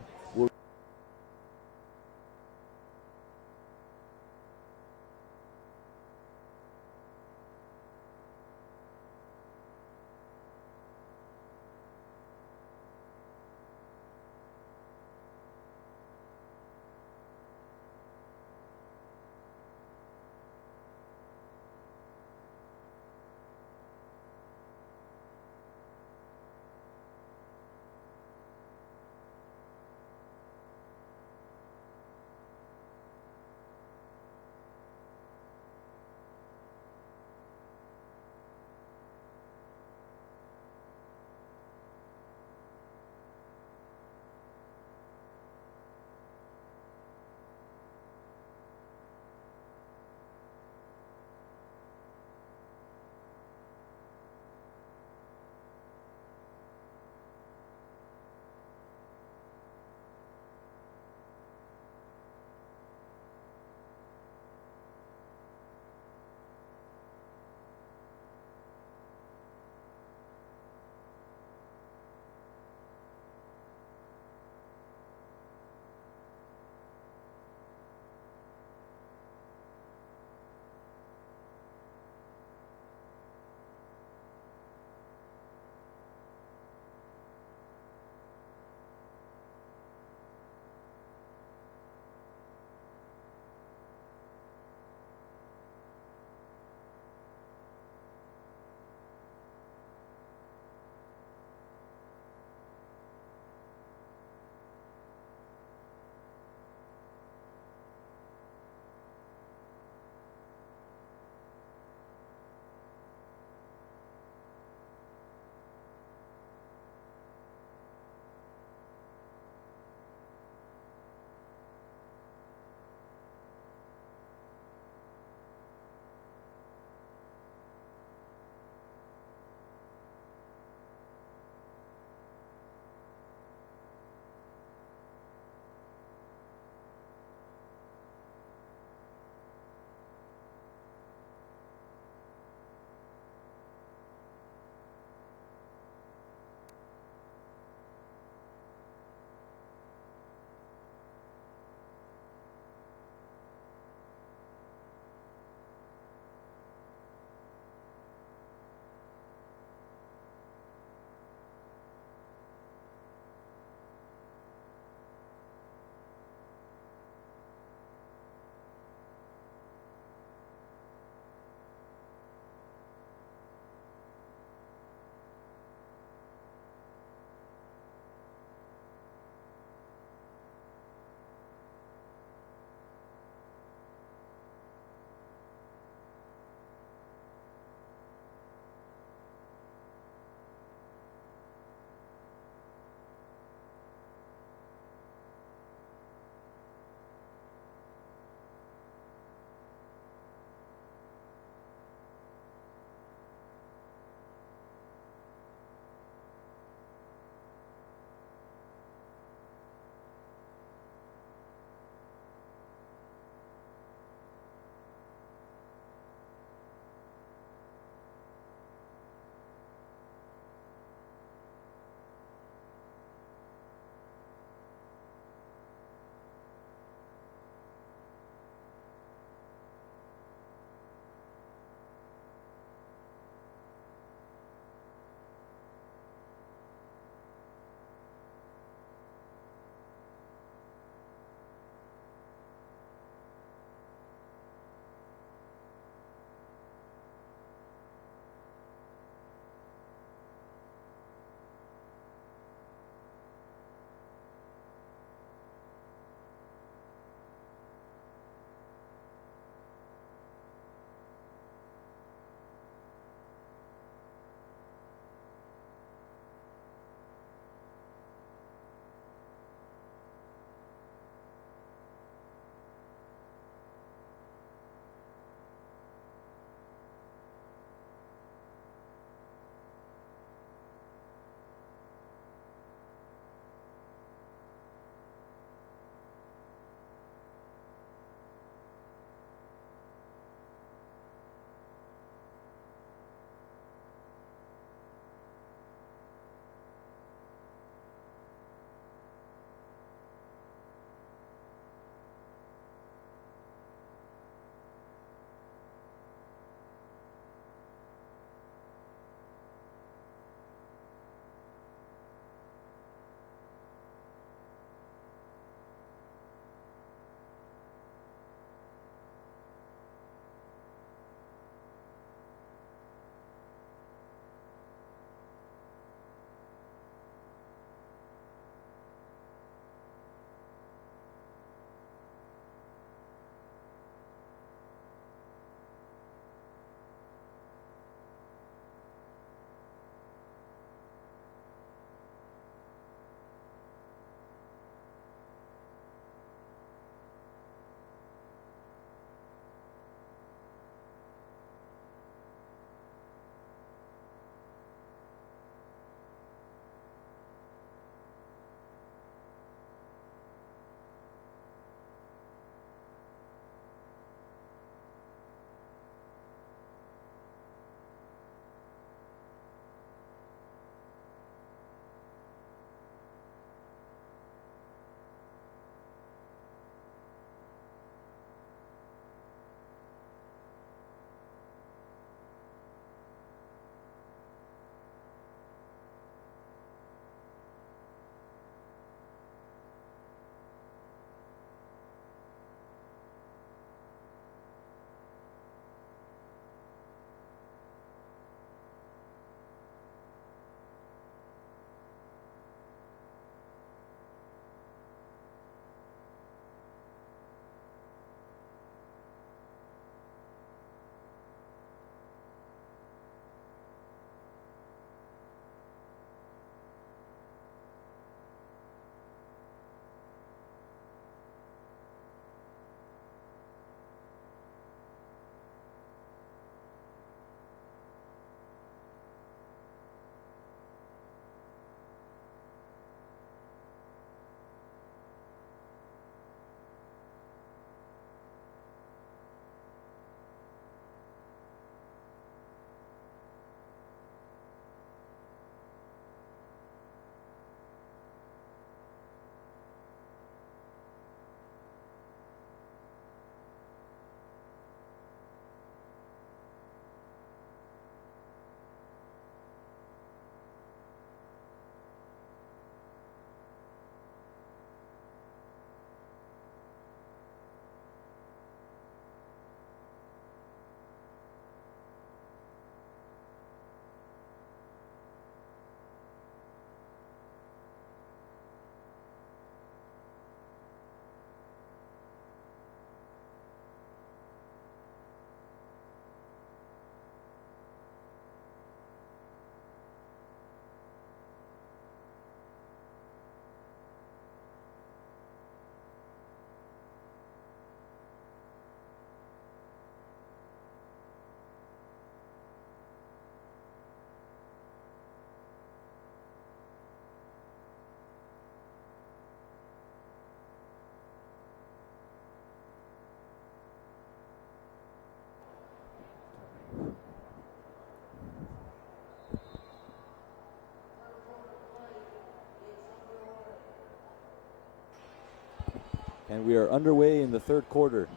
And we are underway in the third quarter.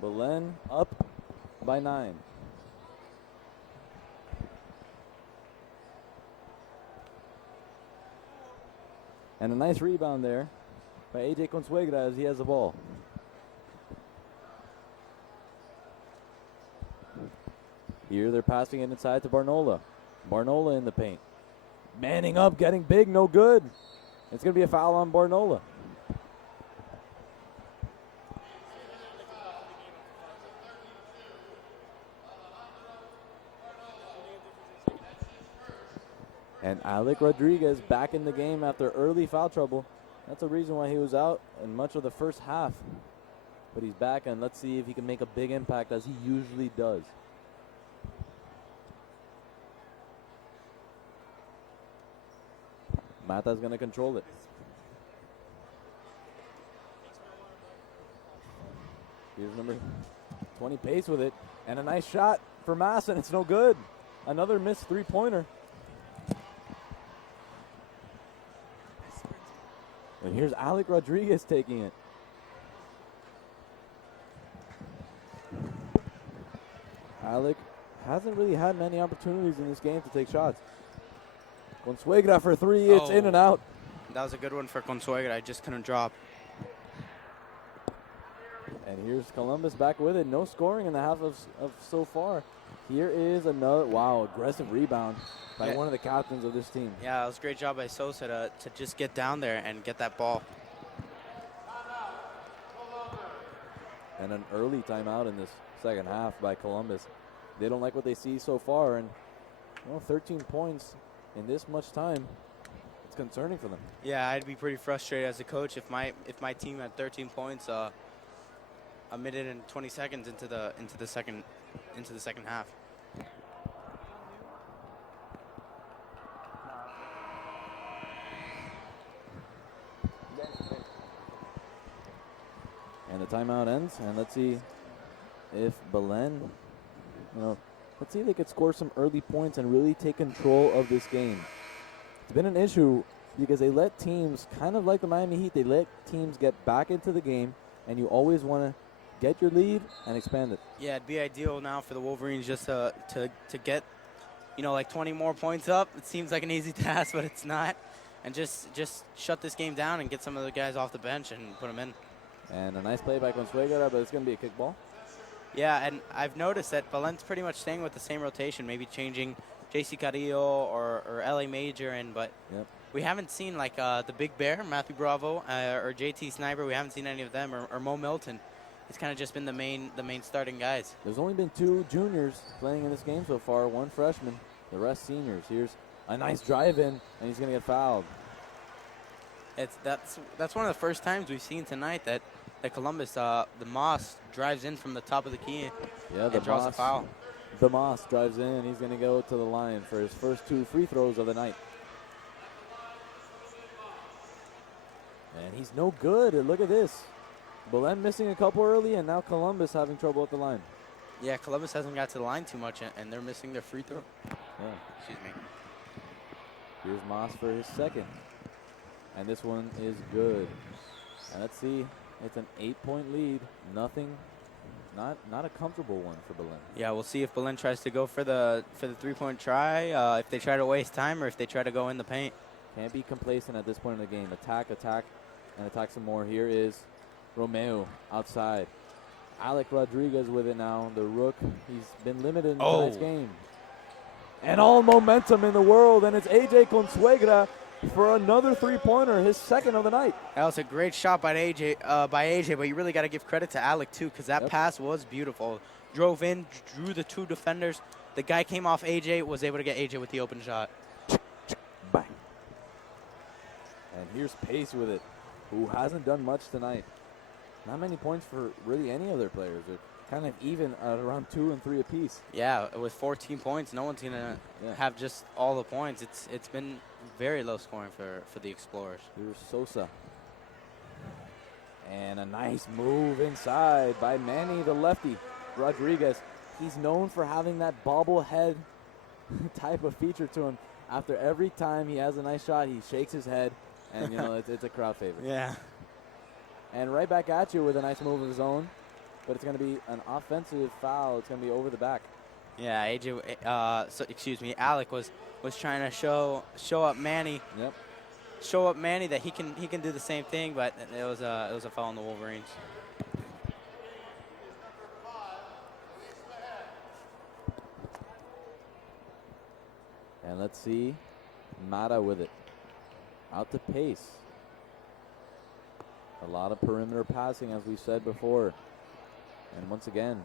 Belen up by 9. And a nice rebound there by AJ Consuegra as he has the ball. Here they're passing it inside to Barnola. Barnola in the paint. Manning up, getting big, no good. It's going to be a foul on Barnola. And Alec Rodriguez back in the game after early foul trouble. That's a reason why he was out in much of the first half. But he's back, and let's see if he can make a big impact as he usually does. Mata's going to control it. Here's number 20 pace with it. And a nice shot for Mass, and it's no good. Another missed three-pointer. And here's Alec Rodriguez taking it. Alec hasn't really had many opportunities in this game to take shots. Consuegra for three. It's in and out. That was a good one for Consuegra. I just couldn't drop. And here's Columbus back with it. No scoring in the half of so far. Here is another, aggressive rebound by one of the captains of this team. Yeah, it was a great job by Sosa to just get down there and get that ball. And an early timeout in this second half by Columbus. They don't like what they see so far, and 13 points in this much time, it's concerning for them. Yeah, I'd be pretty frustrated as a coach if my team had 13 points a minute and 20 seconds into the second half. And the timeout ends, and let's see if Belen, let's see if they could score some early points and really take control of this game. It's been an issue because they let teams, kind of like the Miami Heat, they let teams get back into the game, and you always want to get your lead and expand it. Yeah, it'd be ideal now for the Wolverines just to get, like 20 more points up. It seems like an easy task, but it's not. And just shut this game down and get some of the guys off the bench and put them in. And a nice play by Consuegra, but it's going to be a kickball. Yeah, and I've noticed that Belen's pretty much staying with the same rotation, maybe changing JC Carrillo or LA Major in, but we haven't seen like the Big Bear, Matthew Bravo, or JT Sniper. We haven't seen any of them, or Mo Milton. It's kind of just been the main starting guys. There's only been 2 juniors playing in this game so far, 1 freshman, the rest seniors. Here's a nice drive in, and he's going to get fouled. That's one of the first times we've seen tonight that Columbus, the Moss drives in from the top of the key and draws a foul. The Moss drives in, and he's going to go to the line for his first 2 free throws of the night. And he's no good. Look at this. Belen missing a couple early, and now Columbus having trouble at the line. Yeah, Columbus hasn't got to the line too much, and they're missing their free throw. Yeah. Excuse me. Here's Moss for his second. And this one is good. And let's see. It's an 8-point lead. Nothing. Not a comfortable one for Belen. Yeah, we'll see if Belen tries to go for the 3-point try, if they try to waste time, or if they try to go in the paint. Can't be complacent at this point in the game. Attack, and attack some more. Here is Romeo outside. Alec Rodriguez with it now, the rook. He's been limited in tonight's game. And all momentum in the world, and it's AJ Consuegra for another 3-pointer, his second of the night. That was a great shot by AJ, but you really got to give credit to Alec, too, because that pass was beautiful. Drove in, drew the 2 defenders. The guy came off AJ, was able to get AJ with the open shot. Bang. And here's Pace with it, who hasn't done much tonight. Not many points for really any of their players. They're kind of even at around 2 and 3 apiece. Yeah, with 14 points, no one's going to have just all the points. It's been very low scoring for the Explorers. Here's Sosa. And a nice move inside by Manny, the lefty. Rodriguez, he's known for having that bobblehead type of feature to him. After every time he has a nice shot, he shakes his head, and it's a crowd favorite. Yeah. And right back at you with a nice move of his own. But it's going to be an offensive foul. It's going to be over the back. Yeah, Alec was trying to show up Manny. Yep. Show up Manny that he can do the same thing, but it was a foul on the Wolverines. And let's see Mata with it. Out to pace. A lot of perimeter passing, as we said before. And once again,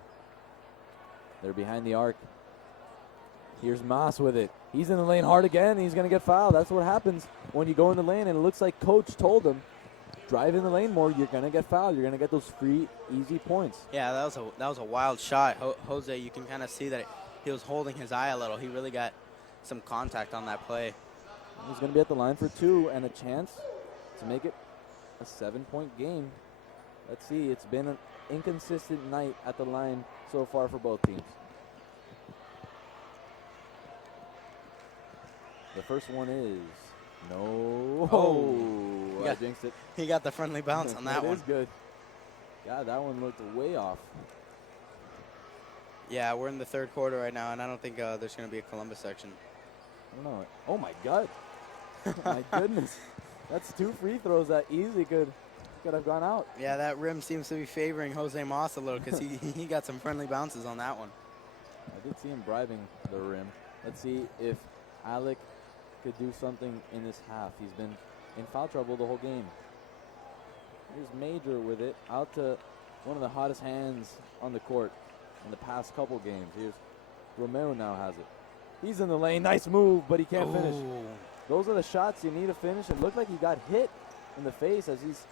they're behind the arc. Here's Mas with it. He's in the lane hard again. He's going to get fouled. That's what happens when you go in the lane, and it looks like coach told him, drive in the lane more, you're going to get fouled. You're going to get those free, easy points. Yeah, that was a wild shot. Jose, you can kind of see that he was holding his eye a little. He really got some contact on that play. He's going to be at the line for 2 and a chance to make it a 7-point game. Let's see. It's been an inconsistent night at the line so far for both teams. The first one is no. Oh, I jinxed it. He got the friendly bounce on that one. That is good. God, that one looked way off. Yeah, we're in the third quarter right now, and I don't think there's going to be a Columbus section. I don't know. Oh, my God. My goodness. That's 2 free throws that easily could have gone out. Yeah, that rim seems to be favoring Jose Mas a little because he got some friendly bounces on that one. I did see him bribing the rim. Let's see if Alec could do something in this half. He's been in foul trouble the whole game. Here's Major with it. Out to one of the hottest hands on the court in the past couple games. Here's Romero now has it. He's in the lane. Nice move, but he can't finish. Those are the shots you need to finish. It looked like he got hit in the face as he's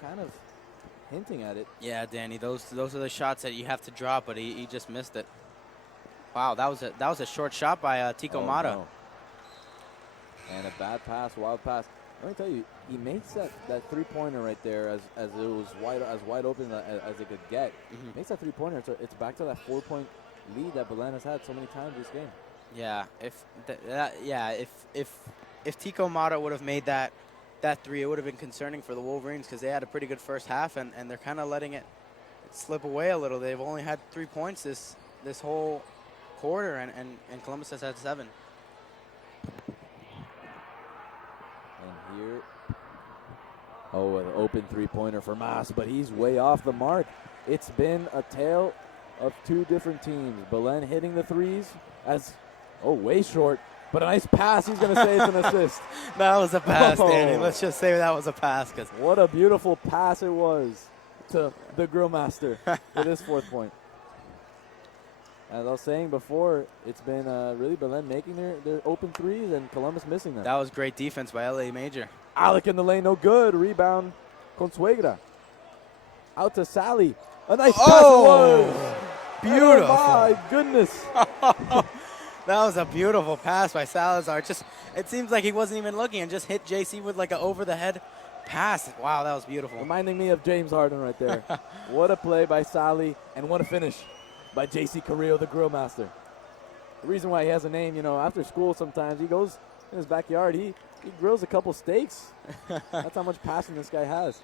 kind of hinting at it. Yeah, Danny, those are the shots that you have to drop, but he just missed it. Wow, that was a short shot by Tico Mata. No. And a bad pass, wild pass. Let me tell you, he makes that three-pointer right there as it was wide open as it could get. Mm-hmm. Makes that three-pointer, so it's back to that 4-point lead that Belen has had so many times this game. Yeah, if Tico Mata would have made that three, it would have been concerning for the Wolverines because they had a pretty good first half, and they're kind of letting it slip away a little. They've only had 3 points this whole quarter, and Columbus has had 7. And here, an open three-pointer for Mas, but he's way off the mark. It's been a tale of 2 different teams. Belen hitting the threes way short, but a nice pass. He's going to say it's an assist. That was a pass, Danny. Let's just say that was a pass. What a beautiful pass it was to the Grill Master for this 4th point. As I was saying before, it's been really Belen making their open threes and Columbus missing them. That was great defense by L.A. Major. Alec in the lane, no good. Rebound, Consuegra. Out to Sally. A nice pass it was. Beautiful. Oh, my goodness. That was a beautiful pass by Salazar. It seems like he wasn't even looking and just hit JC with like an over-the-head pass. Wow, that was beautiful. Reminding me of James Harden right there. What a play by Sally, and what a finish by JC Carrillo, the Grill Master. The reason why he has a name, after school sometimes he goes in his backyard, he grills a couple steaks. That's how much passing this guy has.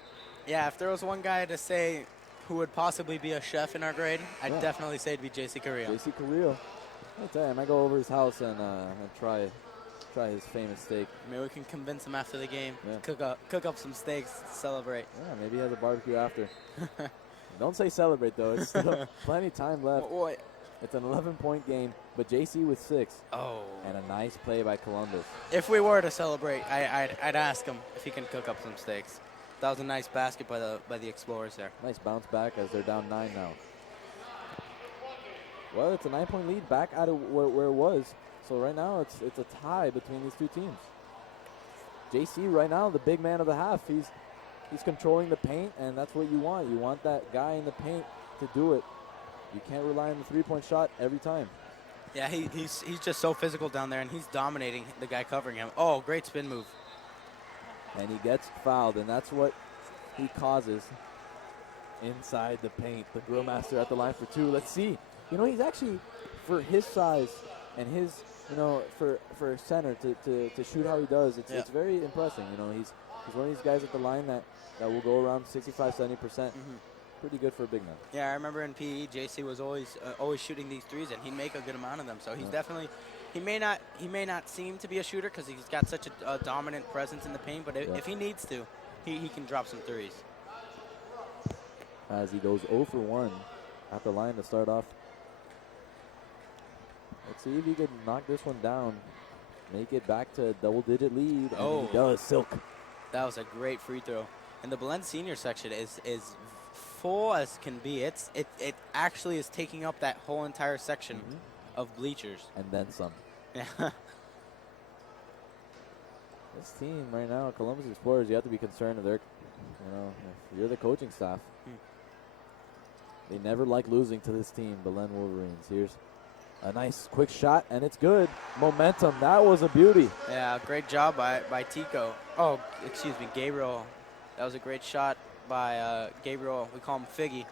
Yeah, if there was one guy to say who would possibly be a chef in our grade, I'd definitely say it'd be JC Carrillo. JC Carrillo. I'll tell you, I might go over his house and try his famous steak. Maybe we can convince him after the game. Yeah. Cook up some steaks to celebrate. Yeah, maybe he has a barbecue after. Don't say celebrate, though. It's still plenty time left. It's an 11-point game, but JC with 6. Oh. And a nice play by Columbus. If we were to celebrate, I'd ask him if he can cook up some steaks. That was a nice basket by the Explorers there. Nice bounce back as they're down 9 now. Well, it's a 9-point lead back out of where it was. So right now it's a tie between these 2 teams. JC right now, the big man of the half. He's controlling the paint, and that's what you want. You want that guy in the paint to do it. You can't rely on the 3-point shot every time. Yeah, he's just so physical down there, and he's dominating the guy covering him. Oh, great spin move. And he gets fouled, and that's what he causes inside the paint. The Grill Master at the line for 2. Let's see. He's actually, for his size and his you know, for a center to shoot how he does, it's very impressive. You know, he's one of these guys at the line that will go around 65, 70%. Pretty good for a big man. Yeah, I remember in PE, JC was always shooting these threes, and he'd make a good amount of them. So he's definitely, he may not seem to be a shooter because he's got such a dominant presence in the paint. But if he needs to, he can drop some threes. As he goes 0 for 1 at the line to start off. Let's see if he could knock this one down, make it back to a double-digit lead. And he does. Silk. That was a great free throw. And the Belen senior section is full as can be. It actually is taking up that whole entire section of bleachers. And then some. Yeah. This team right now, Columbus Explorers, you have to be concerned if they're, you know, if you're the coaching staff. They never like losing to this team, Belen Wolverines. Here's a nice quick shot, and it's good. Momentum. That was a beauty. Yeah, great job by Tico. Oh, excuse me, Gabriel. That was a great shot by Gabriel. We call him Figgy.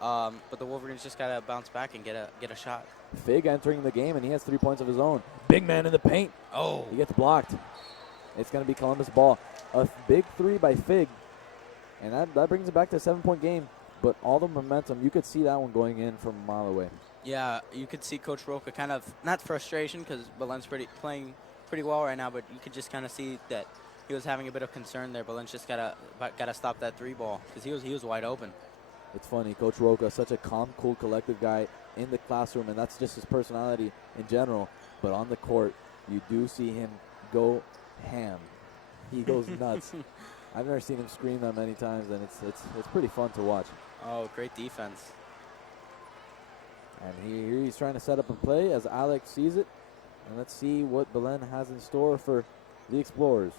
But the Wolverines just got to bounce back and get a shot. Fig entering the game, and he has 3 points of his own. Big man in the paint. Oh. He gets blocked. It's going to be Columbus ball. A big three by Fig, and that brings it back to a 7-point game. But all the momentum, you could see that one going in from a mile away. Yeah, you could see Coach Roca kind of, not frustration because Belen's playing pretty well right now, but you could just kind of see that he was having a bit of concern there. Belen's just gotta stop that three ball because he was wide open. It's funny, Coach Roca, such a calm, cool, collective guy in the classroom, and that's just his personality in general. But on the court, you do see him go ham. He goes nuts. I've never seen him scream that many times, and it's pretty fun to watch. Oh, great defense. And here he's trying to set up a play as Alex sees it. And let's see what Belen has in store for the Explorers.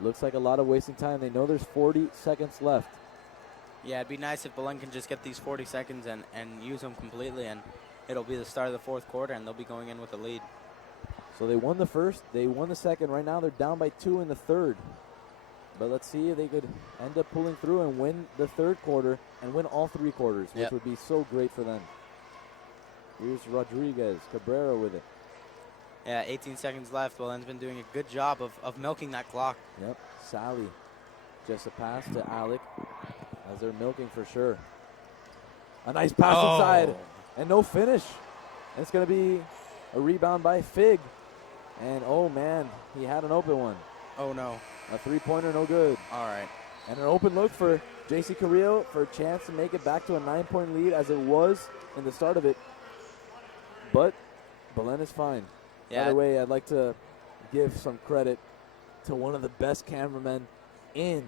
Looks like a lot of wasting time. They know there's 40 seconds left. Yeah, it'd be nice if Belen can just get these 40 seconds and use them completely, and it'll be the start of the fourth quarter, and they'll be going in with a lead. So they won the first. They won the second. Right now they're down by 2 in the third. But let's see if they could end up pulling through and win the third quarter and win all 3 quarters, which would be so great for them. Here's Rodriguez, Cabrera with it. Yeah, 18 seconds left. Belen's been doing a good job of milking that clock. Yep, Sally. Just a pass to Alec as they're milking for sure. A nice pass inside and no finish. And it's going to be a rebound by Fig. And, oh, man, he had an open one. Oh, no. A three-pointer, no good. All right. And an open look for J.C. Carrillo for a chance to make it back to a 9-point lead as it was in the start of it. But Belen is fine. Yeah. By the way, I'd like to give some credit to one of the best cameramen in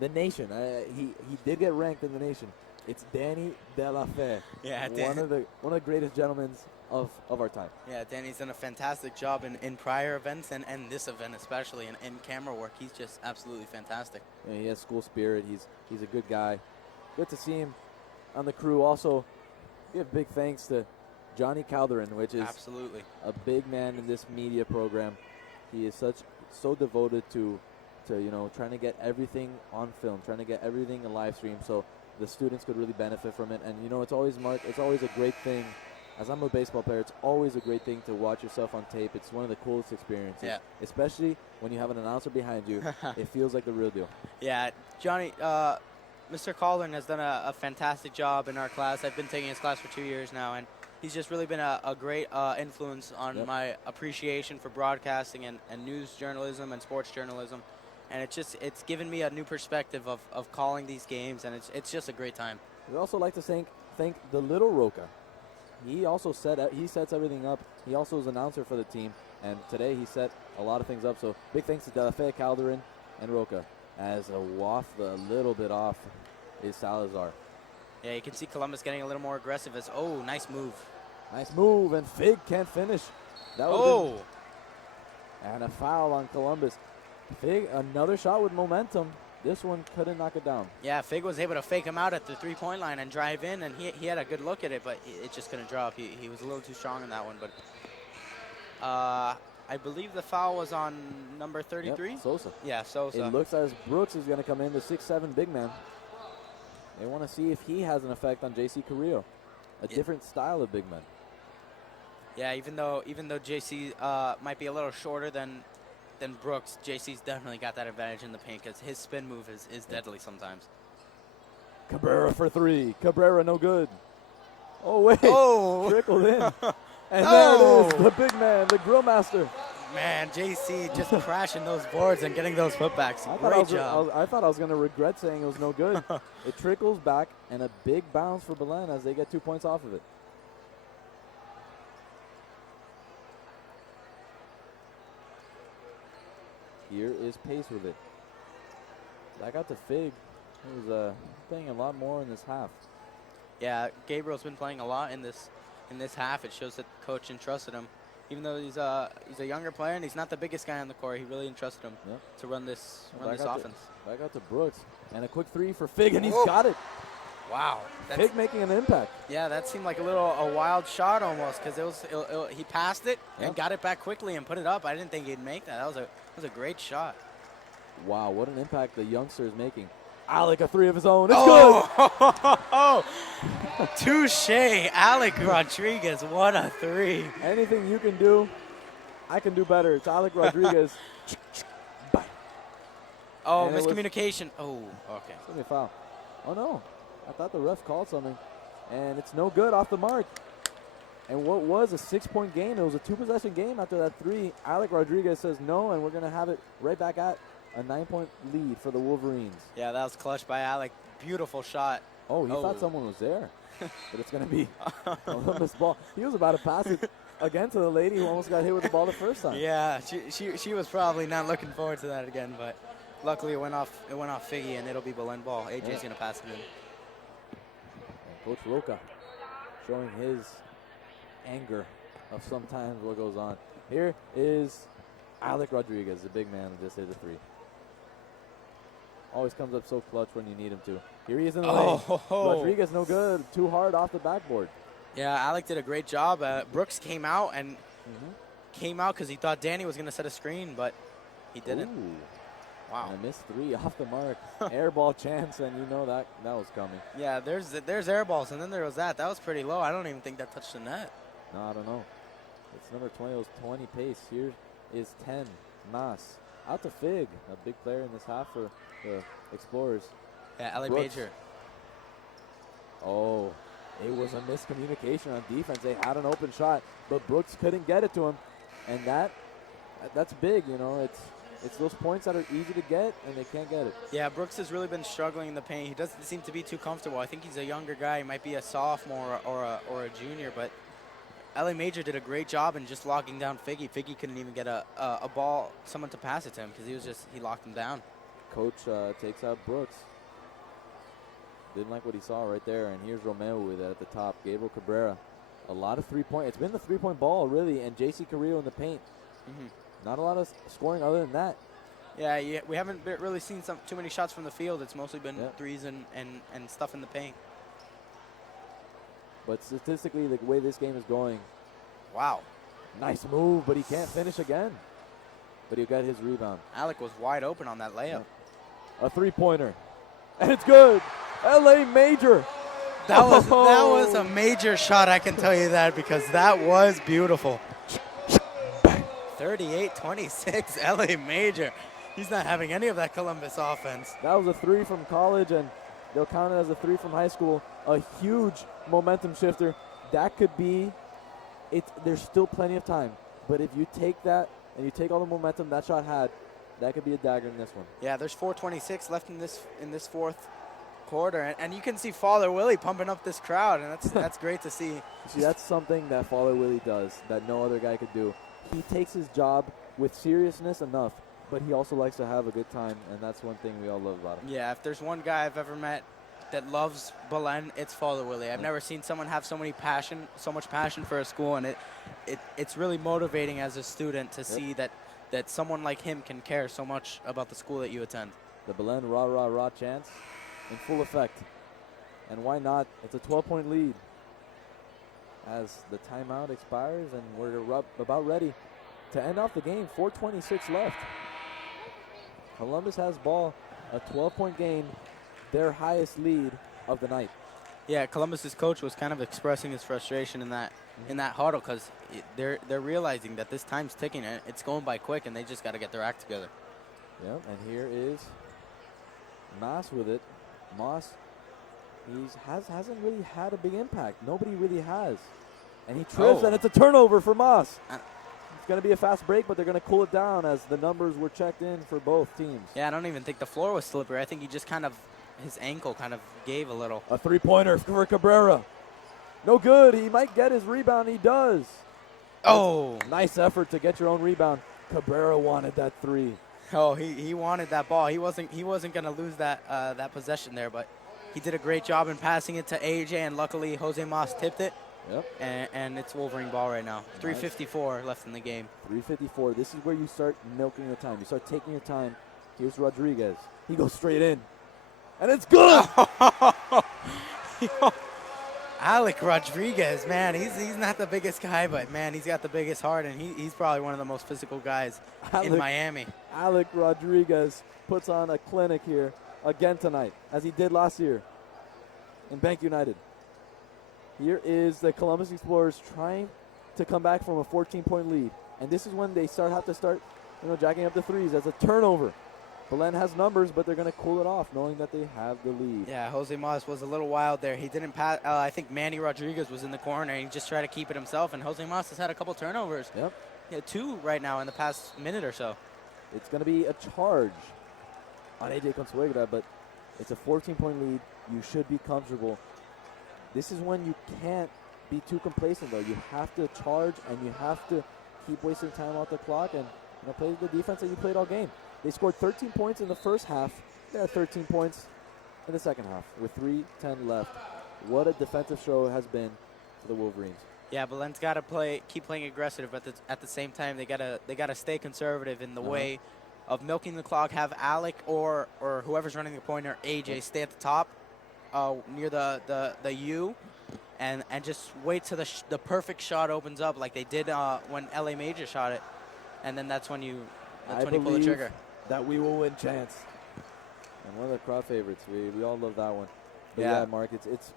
the nation. He did get ranked in the nation. It's Danny De La Fe. Yeah, one of the greatest gentlemen of our time. Yeah, Danny's done a fantastic job in prior events and this event especially in camera work. He's just absolutely fantastic. Yeah, he has school spirit. He's a good guy. Good to see him on the crew. Also, give big thanks to Johnny Calderon, which is absolutely a big man in this media program. He is so devoted to trying to get everything on film, trying to get everything in live stream, so the students could really benefit from it. And it's always a great thing. As I'm a baseball player, it's always a great thing to watch yourself on tape. It's one of the coolest experiences. Yeah. Especially when you have an announcer behind you. It feels like the real deal. Yeah, Johnny, Mr. Calderon has done a fantastic job in our class. I've been taking his class for 2 years now, and he's just really been a great influence on my appreciation for broadcasting and news journalism and sports journalism. And it's given me a new perspective of calling these games, and it's just a great time. We'd also like to thank the little Roca. He also sets everything up. He also is an announcer for the team, and today he set a lot of things up. So big thanks to De La Fe, Calderon, and Roca. As a waft a little bit off is Salazar. Yeah, you can see Columbus getting a little more aggressive. Nice move. Nice move, and Fig can't finish. And a foul on Columbus. Fig, another shot with momentum. This one couldn't knock it down. Yeah, Fig was able to fake him out at the three-point line and drive in, and he had a good look at it, but it just couldn't drop. He was a little too strong in that one. But I believe the foul was on number 33. Yep, Sosa. Yeah, Sosa. It looks as Brooks is going to come in, the 6'7" big man. They want to see if he has an effect on J.C. Carrillo. A different style of big man. Yeah, even though JC might be a little shorter than Brooks, JC's definitely got that advantage in the paint because his spin move is deadly sometimes. Cabrera for three. Cabrera no good. Oh, wait. Oh! Trickled in. And Oh! there it is, the big man, the grill master. Man, JC just crashing those boards and getting those putbacks. Great job. I thought I was going to regret saying it was no good. It trickles back, and a big bounce for Belen as they get 2 points off of it. Here is Pace with it. Back out to Fig, who's playing a lot more in this half. Yeah, Gabriel's been playing a lot in this half. It shows that the coach entrusted him. Even though he's a younger player and he's not the biggest guy on the court, he really entrusted him to run this offense. Back out to Brooks, and a quick three for Fig, and he's got it. Wow, Fig making an impact. Yeah, that seemed like a wild shot almost because he passed it and got it back quickly and put it up. I didn't think he'd make that. That was a great shot. Wow, what an impact the youngster is making. Alec, a three of his own. It's good. Touche, Alec Rodriguez. What a three. Anything you can do, I can do better. It's Alec Rodriguez. Oh, miscommunication. Oh, okay. It's gonna be a foul. Oh, no. I thought the ref called something. And it's no good off the mark. And what was a 6-point game, it was a 2-possession game after that three. Alec Rodriguez says no, and we're going to have it right back at a 9-point lead for the Wolverines. Yeah, that was clutch by Alec. Beautiful shot. Oh, he thought someone was there. But it's going to be Columbus ball. He was about to pass it again to the lady who almost got hit with the ball the first time. Yeah, she was probably not looking forward to that again, but luckily it went off Figgy, and it'll be Belen ball. AJ's going to pass it in. And Coach Roca showing his anger of sometimes what goes on. Here is Alec Rodriguez, the big man who just hit a three. Always comes up so clutch when you need him to. Here he is in the lane. Rodriguez no good. Too hard off the backboard. Yeah, Alec did a great job. Brooks came out because he thought Danny was going to set a screen, but he didn't. Ooh. Wow. And a missed three off the mark. Air ball chance, and you know that was coming. Yeah, there's air balls, and then there was that. That was pretty low. I don't even think that touched the net. No, I don't know. It's number 20. It was 20 pace. Here is 10. Mas. Out to Fig, a big player in this half for the Explorers. Yeah, LA Brooks. Major. Oh, it was a miscommunication on defense. They had an open shot, but Brooks couldn't get it to him. And that's big, you know. It's those points that are easy to get, and they can't get it. Yeah, Brooks has really been struggling in the paint. He doesn't seem to be too comfortable. I think he's a younger guy. He might be a sophomore or a junior, but LA Major did a great job in just locking down Figgy. Figgy couldn't even get a ball, someone to pass it to him because he locked him down. Coach takes out Brooks. Didn't like what he saw right there, and here's Romeo with it at the top. Gabriel Cabrera. A lot of three-point. It's been the three-point ball, really, and J.C. Carrillo in the paint. Not a lot of scoring other than that. Yeah, we haven't really seen too many shots from the field. It's mostly been threes and stuff in the paint. But statistically, the way this game is going, wow. Nice move, but he can't finish again. But he got his rebound. Alec was wide open on that layup. A three-pointer. And it's good. LA Major. That was a major shot, I can tell you that, because that was beautiful. 38-26, LA Major. He's not having any of that Columbus offense. That was a three from college, and they'll count it as a three from high school. A huge momentum shifter. That could be it. There's still plenty of time. But if you take that and you take all the momentum that shot had, that could be a dagger in this one. Yeah, there's 4:26 left in this fourth quarter, and you can see Father Willie pumping up this crowd, and that's great to see. See, that's something that Father Willie does that no other guy could do. He takes his job with seriousness enough, but he also likes to have a good time, and that's one thing we all love about him. Yeah, if there's one guy I've ever met that loves Belen, it's Father Willie. I've never seen someone have so much passion for a school, and it's really motivating as a student to see that someone like him can care so much about the school that you attend. The Belen rah rah rah chants in full effect, and why not? It's a 12-point lead as the timeout expires, and we're about ready to end off the game. 4:26 left. Columbus has ball, a 12-point game, their highest lead of the night. Yeah, Columbus's coach was kind of expressing his frustration in that huddle because they're realizing that this time's ticking and it's going by quick, and they just got to get their act together. Yep, and here is Moss with it. Moss, hasn't really had a big impact. Nobody really has. And he trips, and it's a turnover for Moss. It's going to be a fast break, but they're going to cool it down as the numbers were checked in for both teams. Yeah, I don't even think the floor was slippery. I think he just kind of, his ankle kind of gave a little. A three-pointer for Cabrera. No good. He might get his rebound. He does. Oh. Nice effort to get your own rebound. Cabrera wanted that three. Oh, he wanted that ball. He wasn't going to lose that possession there, but he did a great job in passing it to AJ, and luckily Jose Moss tipped it. Yep. And it's Wolverine ball right now. 3:54 left in the game. 3:54. This is where you start milking your time. You start taking your time. Here's Rodriguez. He goes straight in. And it's good! Alec Rodriguez, man, he's not the biggest guy, but, man, he's got the biggest heart, and he's probably one of the most physical guys in Miami. Alec Rodriguez puts on a clinic here again tonight, as he did last year in Bank United. Here is the Columbus Explorers trying to come back from a 14-point lead. And this is when they have to start jacking up the threes as a turnover. Belen has numbers, but they're going to cool it off, knowing that they have the lead. Yeah, Jose Moss was a little wild there. He didn't pass. I think Manny Rodriguez was in the corner, and he just tried to keep it himself. And Jose Moss has had a couple turnovers. Yep. Yeah, 2 right now in the past minute or so. It's going to be a charge on AJ Consuegra, but it's a 14-point lead. You should be comfortable. This is when you can't be too complacent, though. You have to charge, and you have to keep wasting time off the clock and play the defense that you played all game. They scored 13 points in the first half. They had 13 points in the second half with 3:10 left. What a defensive show it has been for the Wolverines. Yeah, Belen's got to keep playing aggressive, but at the same time, they gotta stay conservative in the way of milking the clock. Have Alec or whoever's running the point, or AJ, stay at the top near the U, and just wait till the perfect shot opens up, like they did when LA Major shot it, and then that's when you pull the trigger. That we will win chance. And one of the crowd favorites. We all love that one. But yeah, Mark, it's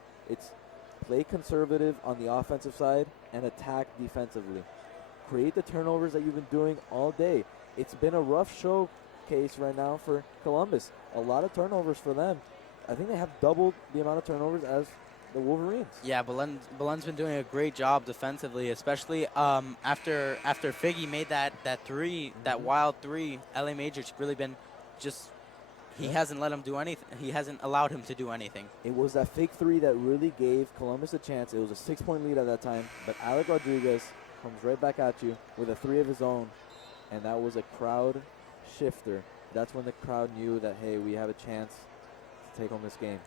play conservative on the offensive side and attack defensively. Create the turnovers that you've been doing all day. It's been a rough showcase right now for Columbus. A lot of turnovers for them. I think they have doubled the amount of turnovers as the Wolverines. Yeah, Belen's been doing a great job defensively, especially after Figgy made that three, that wild three. LA Major's really been he hasn't let him do anything. He hasn't allowed him to do anything. It was that fake three that really gave Columbus a chance. It was a 6-point lead at that time, but Alec Rodriguez comes right back at you with a three of his own, and that was a crowd shifter. That's when the crowd knew that, hey, we have a chance to take home this game.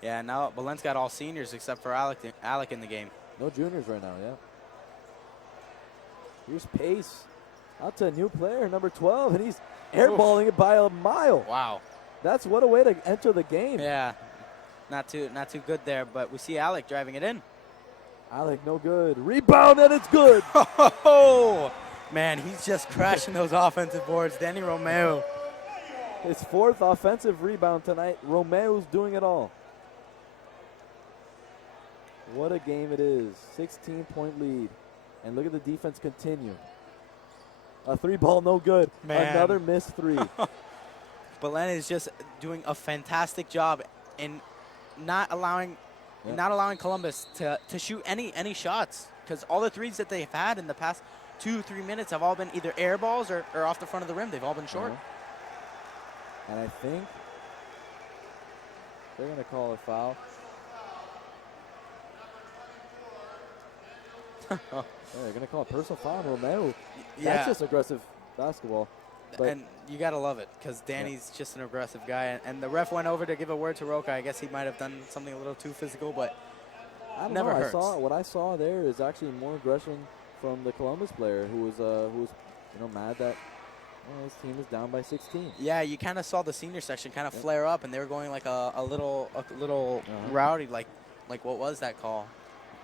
Yeah, now Belen's got all seniors except for Alec in the game. No juniors right now, yeah. Here's Pace. Out to a new player, number 12, and he's airballing it by a mile. Wow. That's what a way to enter the game. Yeah, not too good there, but we see Alec driving it in. Alec, no good. Rebound, and it's good. Oh, man, he's just crashing those offensive boards. Danny Romeo. His 4th offensive rebound tonight. Romeo's doing it all. What a game it is. 16-point lead. And look at the defense continue. A 3-ball, no good. Man. Another missed 3. Belen is just doing a fantastic job in not allowing Columbus to shoot any shots, because all the threes that they've had in the past 2-3 minutes have all been either air balls or off the front of the rim. They've all been short. And I think they're going to call a foul. Yeah, they're going to call a personal foul on Romeo. That's just aggressive basketball. But and you got to love it, because Danny's just an aggressive guy. And the ref went over to give a word to Roca. I guess he might have done something a little too physical, but I don't never know. hurts. What I saw there is actually more aggression from the Columbus player who was mad that his team is down by 16. Yeah, you kind of saw the senior section kind of flare up, and they were going like a little rowdy, like what was that call?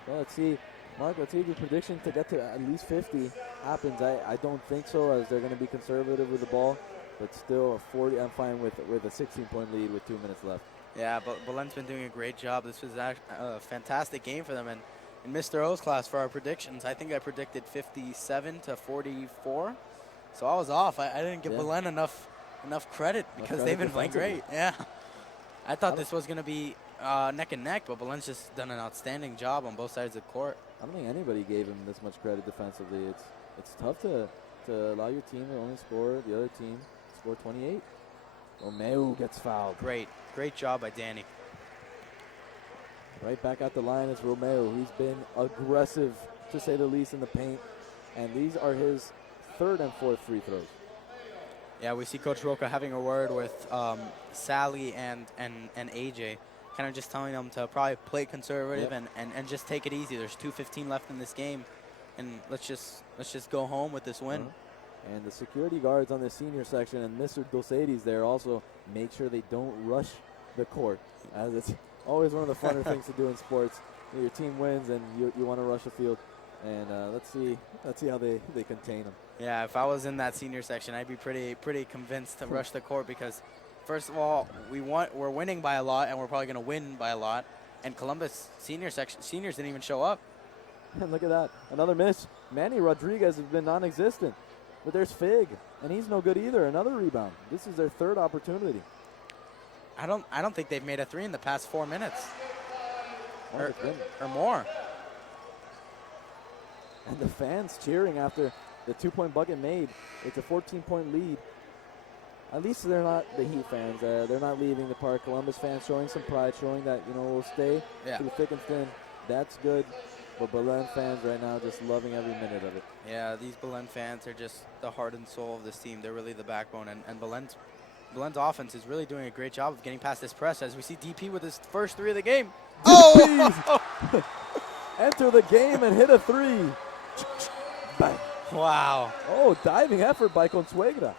Well, let's see. Mark, let's see if your prediction to get to at least 50 happens. I don't think so, as they're going to be conservative with the ball. But still, a 40. I'm fine with a 16-point lead with 2 minutes left. Yeah, but Belen's been doing a great job. This was a fantastic game for them. And in Mr. O's class for our predictions, I think I predicted 57 to 44. So I was off. I didn't give Belen enough credit because they've been playing great. Yeah. I thought this was going to be neck and neck, but Belen's just done an outstanding job on both sides of the court. I don't think anybody gave him this much credit defensively. It's tough to allow your team to only score, the other team score 28. Romeo gets fouled. Great job by Danny. Right back at the line is Romeo. He's been aggressive, to say the least, in the paint. And these are his third and fourth free throws. Yeah, we see Coach Roca having a word with Sally and AJ, kind of just telling them to probably play conservative and just take it easy. There's 2:15 left in this game, and let's just go home with this win. And the security guards on the senior section and Mr. Dulcedes there also make sure they don't rush the court, as it's always one of the funner things to do in sports. Your team wins and you want to rush the field, and let's see how they contain them. Yeah, if I was in that senior section, I'd be pretty convinced to rush the court because, first of all, we're winning by a lot, and we're probably going to win by a lot. And Columbus seniors didn't even show up. And look at that, another miss. Manny Rodriguez has been non-existent. But there's Fig, and he's no good either. Another rebound. This is their third opportunity. I don't think they've made a three in the past 4 minutes, or more. And the fans cheering after the 2-point bucket made. It's a 14-point lead. At least they're not the Heat fans. They're not leaving the park. Columbus fans showing some pride, showing that we'll stay through thick and thin. That's good. But Belen fans right now just loving every minute of it. Yeah, these Belen fans are just the heart and soul of this team. They're really the backbone. And Belen's offense is really doing a great job of getting past this press, as we see DP with his first three of the game. Oh! Enter the game and hit a three. Bang. Wow. Oh, diving effort by Consuegra.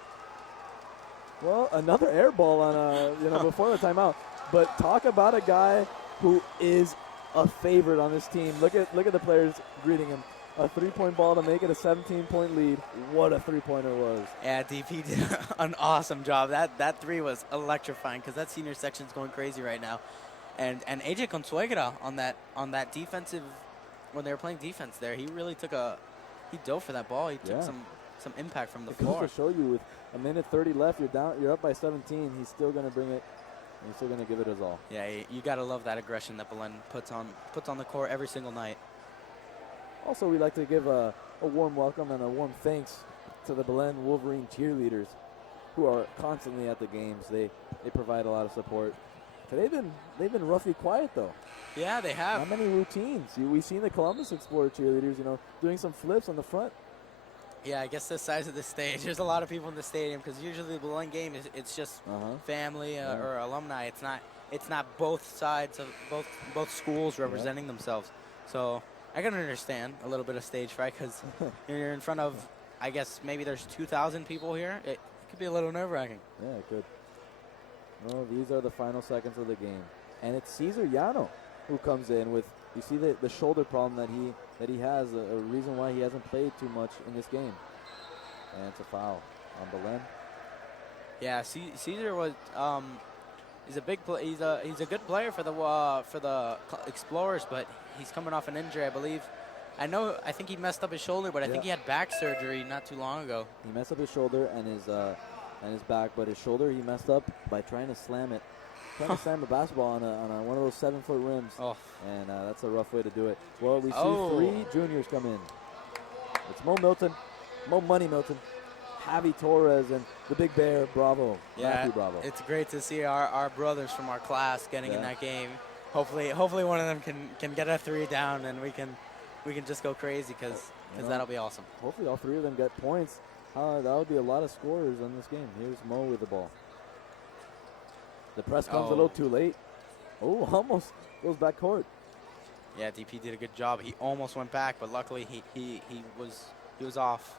Well, another air ball on before the timeout. But talk about a guy who is a favorite on this team. Look at the players greeting him. A 3-point ball to make it a 17-point lead. What a 3-pointer was. Yeah, DP did an awesome job. That three was electrifying because that senior section's going crazy right now. And AJ Consuegra on that defensive, when they were playing defense there, he really he dove for that ball. He took some impact from the floor. To show you, with a minute 30 left, you're up by 17. He's still going to bring it. He's still going to give it his all. Yeah, you got to love that aggression that Belen puts on the court every single night. Also, we'd like to give a warm welcome and a warm thanks to the Belen Wolverine cheerleaders who are constantly at the games. They provide a lot of support. They've been roughly quiet, though. Yeah, they have. Not many routines. We've seen the Columbus Explorer cheerleaders, doing some flips on the front. Yeah, I guess the size of the stage. There's a lot of people in the stadium because usually the Belen game it's just family or alumni. It's not both sides of both schools representing themselves. So I can understand a little bit of stage fright because you're in front of, I guess maybe there's 2,000 people here. It could be a little nerve-wracking. Yeah, it could. No, these are the final seconds of the game, and it's Cesar Llano who comes in with. You see the shoulder problem that he has, a reason why he hasn't played too much in this game. And it's a foul on Belen. Yeah, Cesar was he's a big he's a good player for the Explorers, but he's coming off an injury, I believe. I think he messed up his shoulder, but I think he had back surgery not too long ago. He messed up his shoulder and his back, but his shoulder he messed up by trying to slam a basketball on one of those 7-foot rims. Oh. And that's a rough way to do it. Well, we see three juniors come in. It's Mo Money Milton, Javi Torres, and the Big Bear, Bravo. Yeah, Matthew Bravo. It's great to see our brothers from our class getting in that game. Hopefully one of them can get a three down, and we can just go crazy because that'll be awesome. Hopefully all three of them get points. That would be a lot of scorers in this game. Here's Mo with the ball. The press comes a little too late. Oh, almost goes back court. Yeah, DP did a good job. He almost went back, but luckily he was off.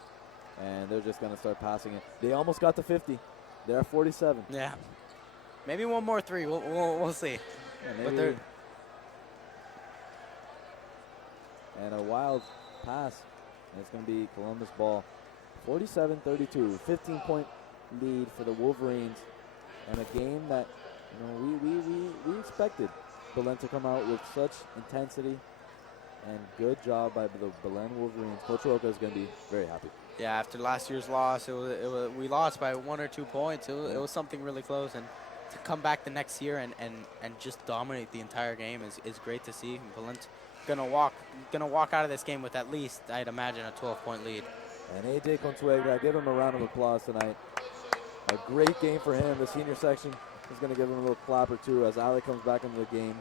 And they're just going to start passing it. They almost got to 50. They're at 47. Yeah. Maybe one more three. We'll see. Yeah, maybe. And a wild pass. And it's going to be Columbus ball. 47-32. 15-point lead for the Wolverines. And a game that You know, we expected Belen to come out with such intensity, and good job by the Belen Wolverines. Coach Roca is going to be very happy. Yeah, after last year's loss, we lost by 1 or 2 points. It was something really close, and to come back the next year and just dominate the entire game is great to see. Belen's gonna walk out of this game with at least, I'd imagine, a 12-point lead. And AJ Consuegra, give him a round of applause tonight. A great game for him. The senior section is going to give him a little clap or two as Alec comes back into the game.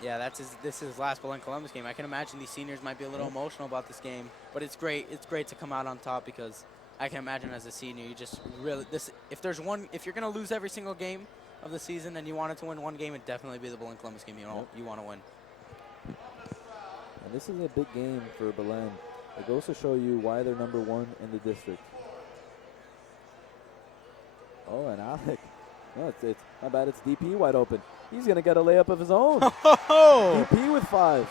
Yeah, this is his last Belen Columbus game. I can imagine these seniors might be a little emotional about this game, but it's great. It's great to come out on top because I can imagine as a senior, you just really if you're going to lose every single game of the season and you wanted to win one game, it'd definitely be the Belen Columbus game you want to win. And this is a big game for Belen. It goes to show you why they're number 1 in the district. Oh, and Alec. No, it's not bad. It's DP wide open. He's going to get a layup of his own. DP with 5.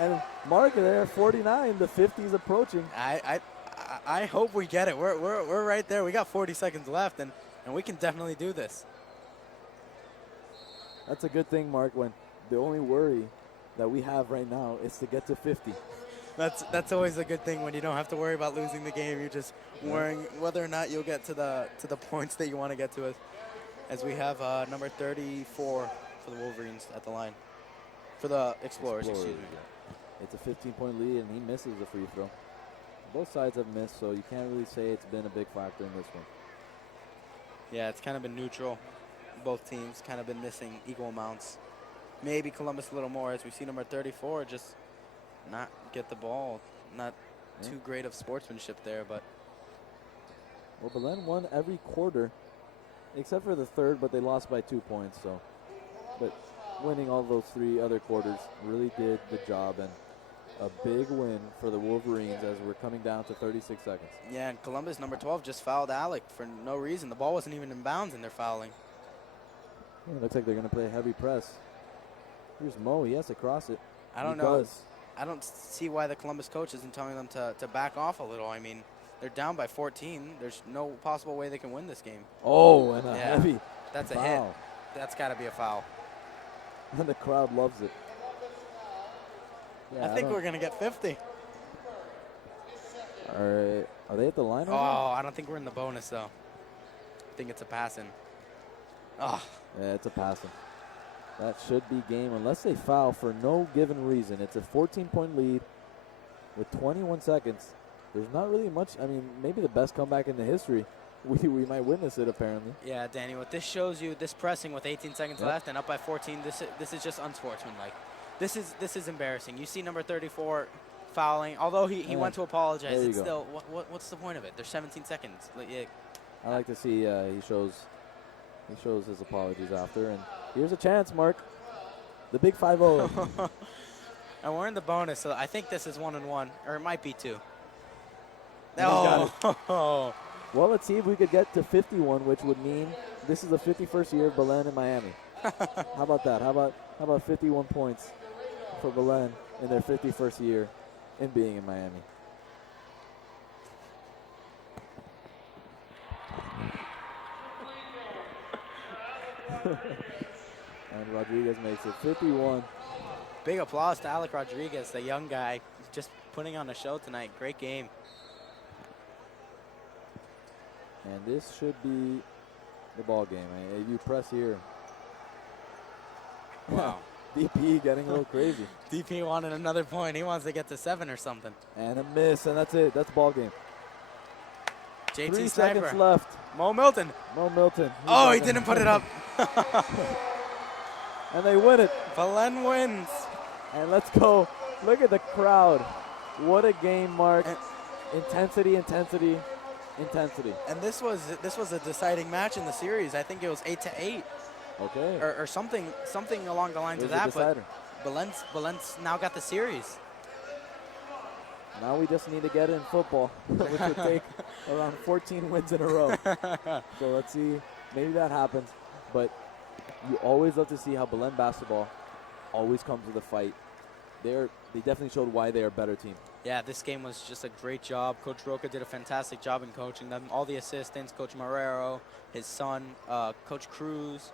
And Mark there, 49. The 50's approaching. I hope we get it. We're right there. We got 40 seconds left, and we can definitely do this. That's a good thing, Mark, when the only worry that we have right now is to get to 50. That's always a good thing when you don't have to worry about losing the game. You're just worrying whether or not you'll get to the points that you want to get to. As we have number 34 for the Wolverines at the line. For the Explorers, excuse me. Yeah. It's a 15-point lead, and he misses the free throw. Both sides have missed, so you can't really say it's been a big factor in this one. Yeah, it's kind of been neutral. Both teams kind of been missing equal amounts. Maybe Columbus a little more, as we see number 34 just not get the ball. Not too great of sportsmanship there, but. Well, Belen won every quarter except for the third, but they lost by 2 points. So, but winning all those 3 other quarters really did the job, and a big win for the Wolverines as we're coming down to 36 seconds. Yeah, and Columbus, number 12, just fouled Alec for no reason. The ball wasn't even in bounds, and they're fouling. Yeah, looks like they're going to play heavy press. Here's Mo. He has to cross it. I don't see why the Columbus coach isn't telling them to back off a little. I mean, they're down by 14. There's no possible way they can win this game. Oh, and a heavy That's foul. a hit. That's got to be a foul. And the crowd loves it. Yeah, I think we're going to get 50. All right. Are they at the line? I don't think we're in the bonus, though. I think it's a passing. Oh. Yeah, it's a passing. That should be game unless they foul for no given reason. It's a 14-point lead with 21 seconds. There's not really much. I mean, maybe the best comeback in the history. We might witness it, apparently. Yeah, Danny, what this shows you, this pressing with 18 seconds left and up by 14, this is just unsportsmanlike. This is embarrassing. You see number 34 fouling. Although he went to apologize, it's still, what's the point of it? There's 17 seconds. I like to see he shows his apologies after. And here's a chance, Mark. The big 5-0. And we're in the bonus, so I think this is 1-1, or it might be 2. Oh. Well, let's see if we could get to 51, which would mean this is the 51st year of Belen in Miami. How about that? How about 51 points for Belen in their 51st year in being in Miami? And Rodriguez makes it 51. Big applause to Alec Rodriguez, the young guy, just putting on a show tonight. Great game. And this should be the ball game. You press here. Wow. DP getting a little crazy. DP wanted another point. He wants to get to 7 or something. And a miss, and that's it. That's ball game. JT 3 Sniper. seconds left. Mo Milton. He didn't put it up. And they win it. Belen wins. And let's go. Look at the crowd. What a game, Mark. Intensity. And this was a deciding match in the series. I think it was 8-8. Okay. Or something along the lines of that. But Belen's now got the series. Now we just need to get it in football, which would take around 14 wins in a row. So let's see. Maybe that happens. But you always love to see how Belen basketball always comes with a fight. They definitely showed why they are a better team. Yeah, this game was just a great job. Coach Roca did a fantastic job in coaching them. All the assistants, Coach Marrero, his son, Coach Cruz.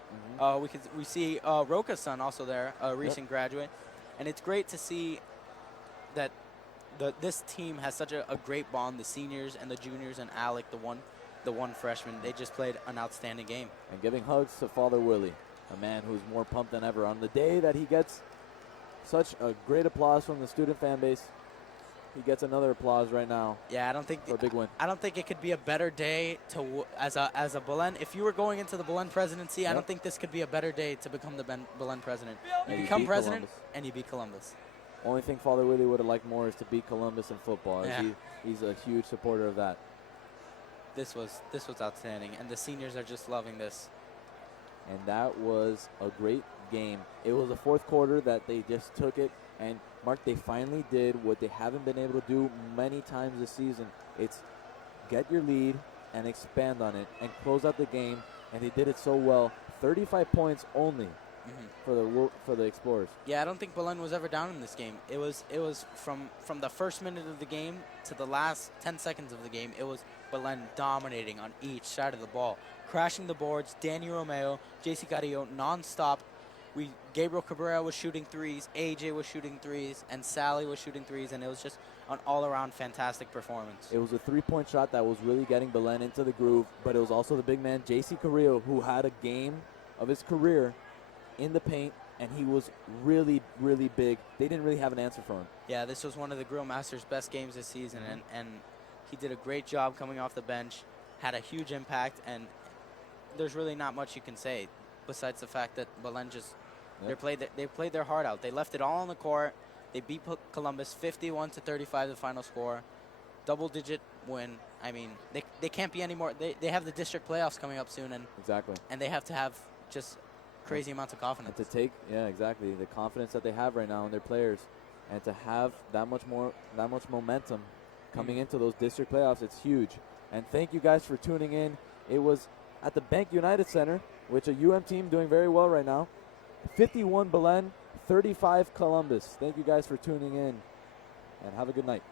We see Roca's son also there, a recent graduate. And it's great to see that this team has such a great bond. The seniors and the juniors and Alec, the one freshman, they just played an outstanding game. And giving hugs to Father Willie, a man who's more pumped than ever. On the day that he gets such a great applause from the student fan base, he gets another applause right now. Yeah, I don't think for a big win. I don't think it could be a better day as a Belen. If you were going into the Belen presidency, I don't think this could be a better day to become the Belen president. You become president and you beat Columbus. Only thing Father Willie would have liked more is to beat Columbus in football. Yeah. He's a huge supporter of that. This was outstanding, and the seniors are just loving this. And that was a great game. It was the fourth quarter that they just took it. And, Mark, they finally did what they haven't been able to do many times this season. It's get your lead and expand on it and close out the game. And they did it so well. 35 points only for the Explorers. Yeah, I don't think Belen was ever down in this game. It was from the first minute of the game to the last 10 seconds of the game. It was Belen dominating on each side of the ball, crashing the boards. Danny Romeo, JC Carrillo, nonstop. Gabriel Cabrera was shooting threes, AJ was shooting threes, and Sally was shooting threes, and it was just an all-around fantastic performance. It was a three-point shot that was really getting Belen into the groove, but it was also the big man, JC Carrillo, who had a game of his career in the paint, and he was really, really big. They didn't really have an answer for him. Yeah, this was one of the Grill Masters' best games this season, and he did a great job coming off the bench, had a huge impact, and there's really not much you can say besides the fact that Belen just they played their heart out. They left it all on the court. They beat Columbus 51-35, the final score. Double-digit win. I mean, they can't be any more. They have the district playoffs coming up soon, and and they have to have just crazy amounts of confidence. And to take, exactly, the confidence that they have right now in their players, and to have that much momentum coming into those district playoffs, it's huge. And thank you guys for tuning in. It was at the Bank United Center, which a UM team doing very well right now. 51 Belen, 35 Columbus. Thank you guys for tuning in, and have a good night.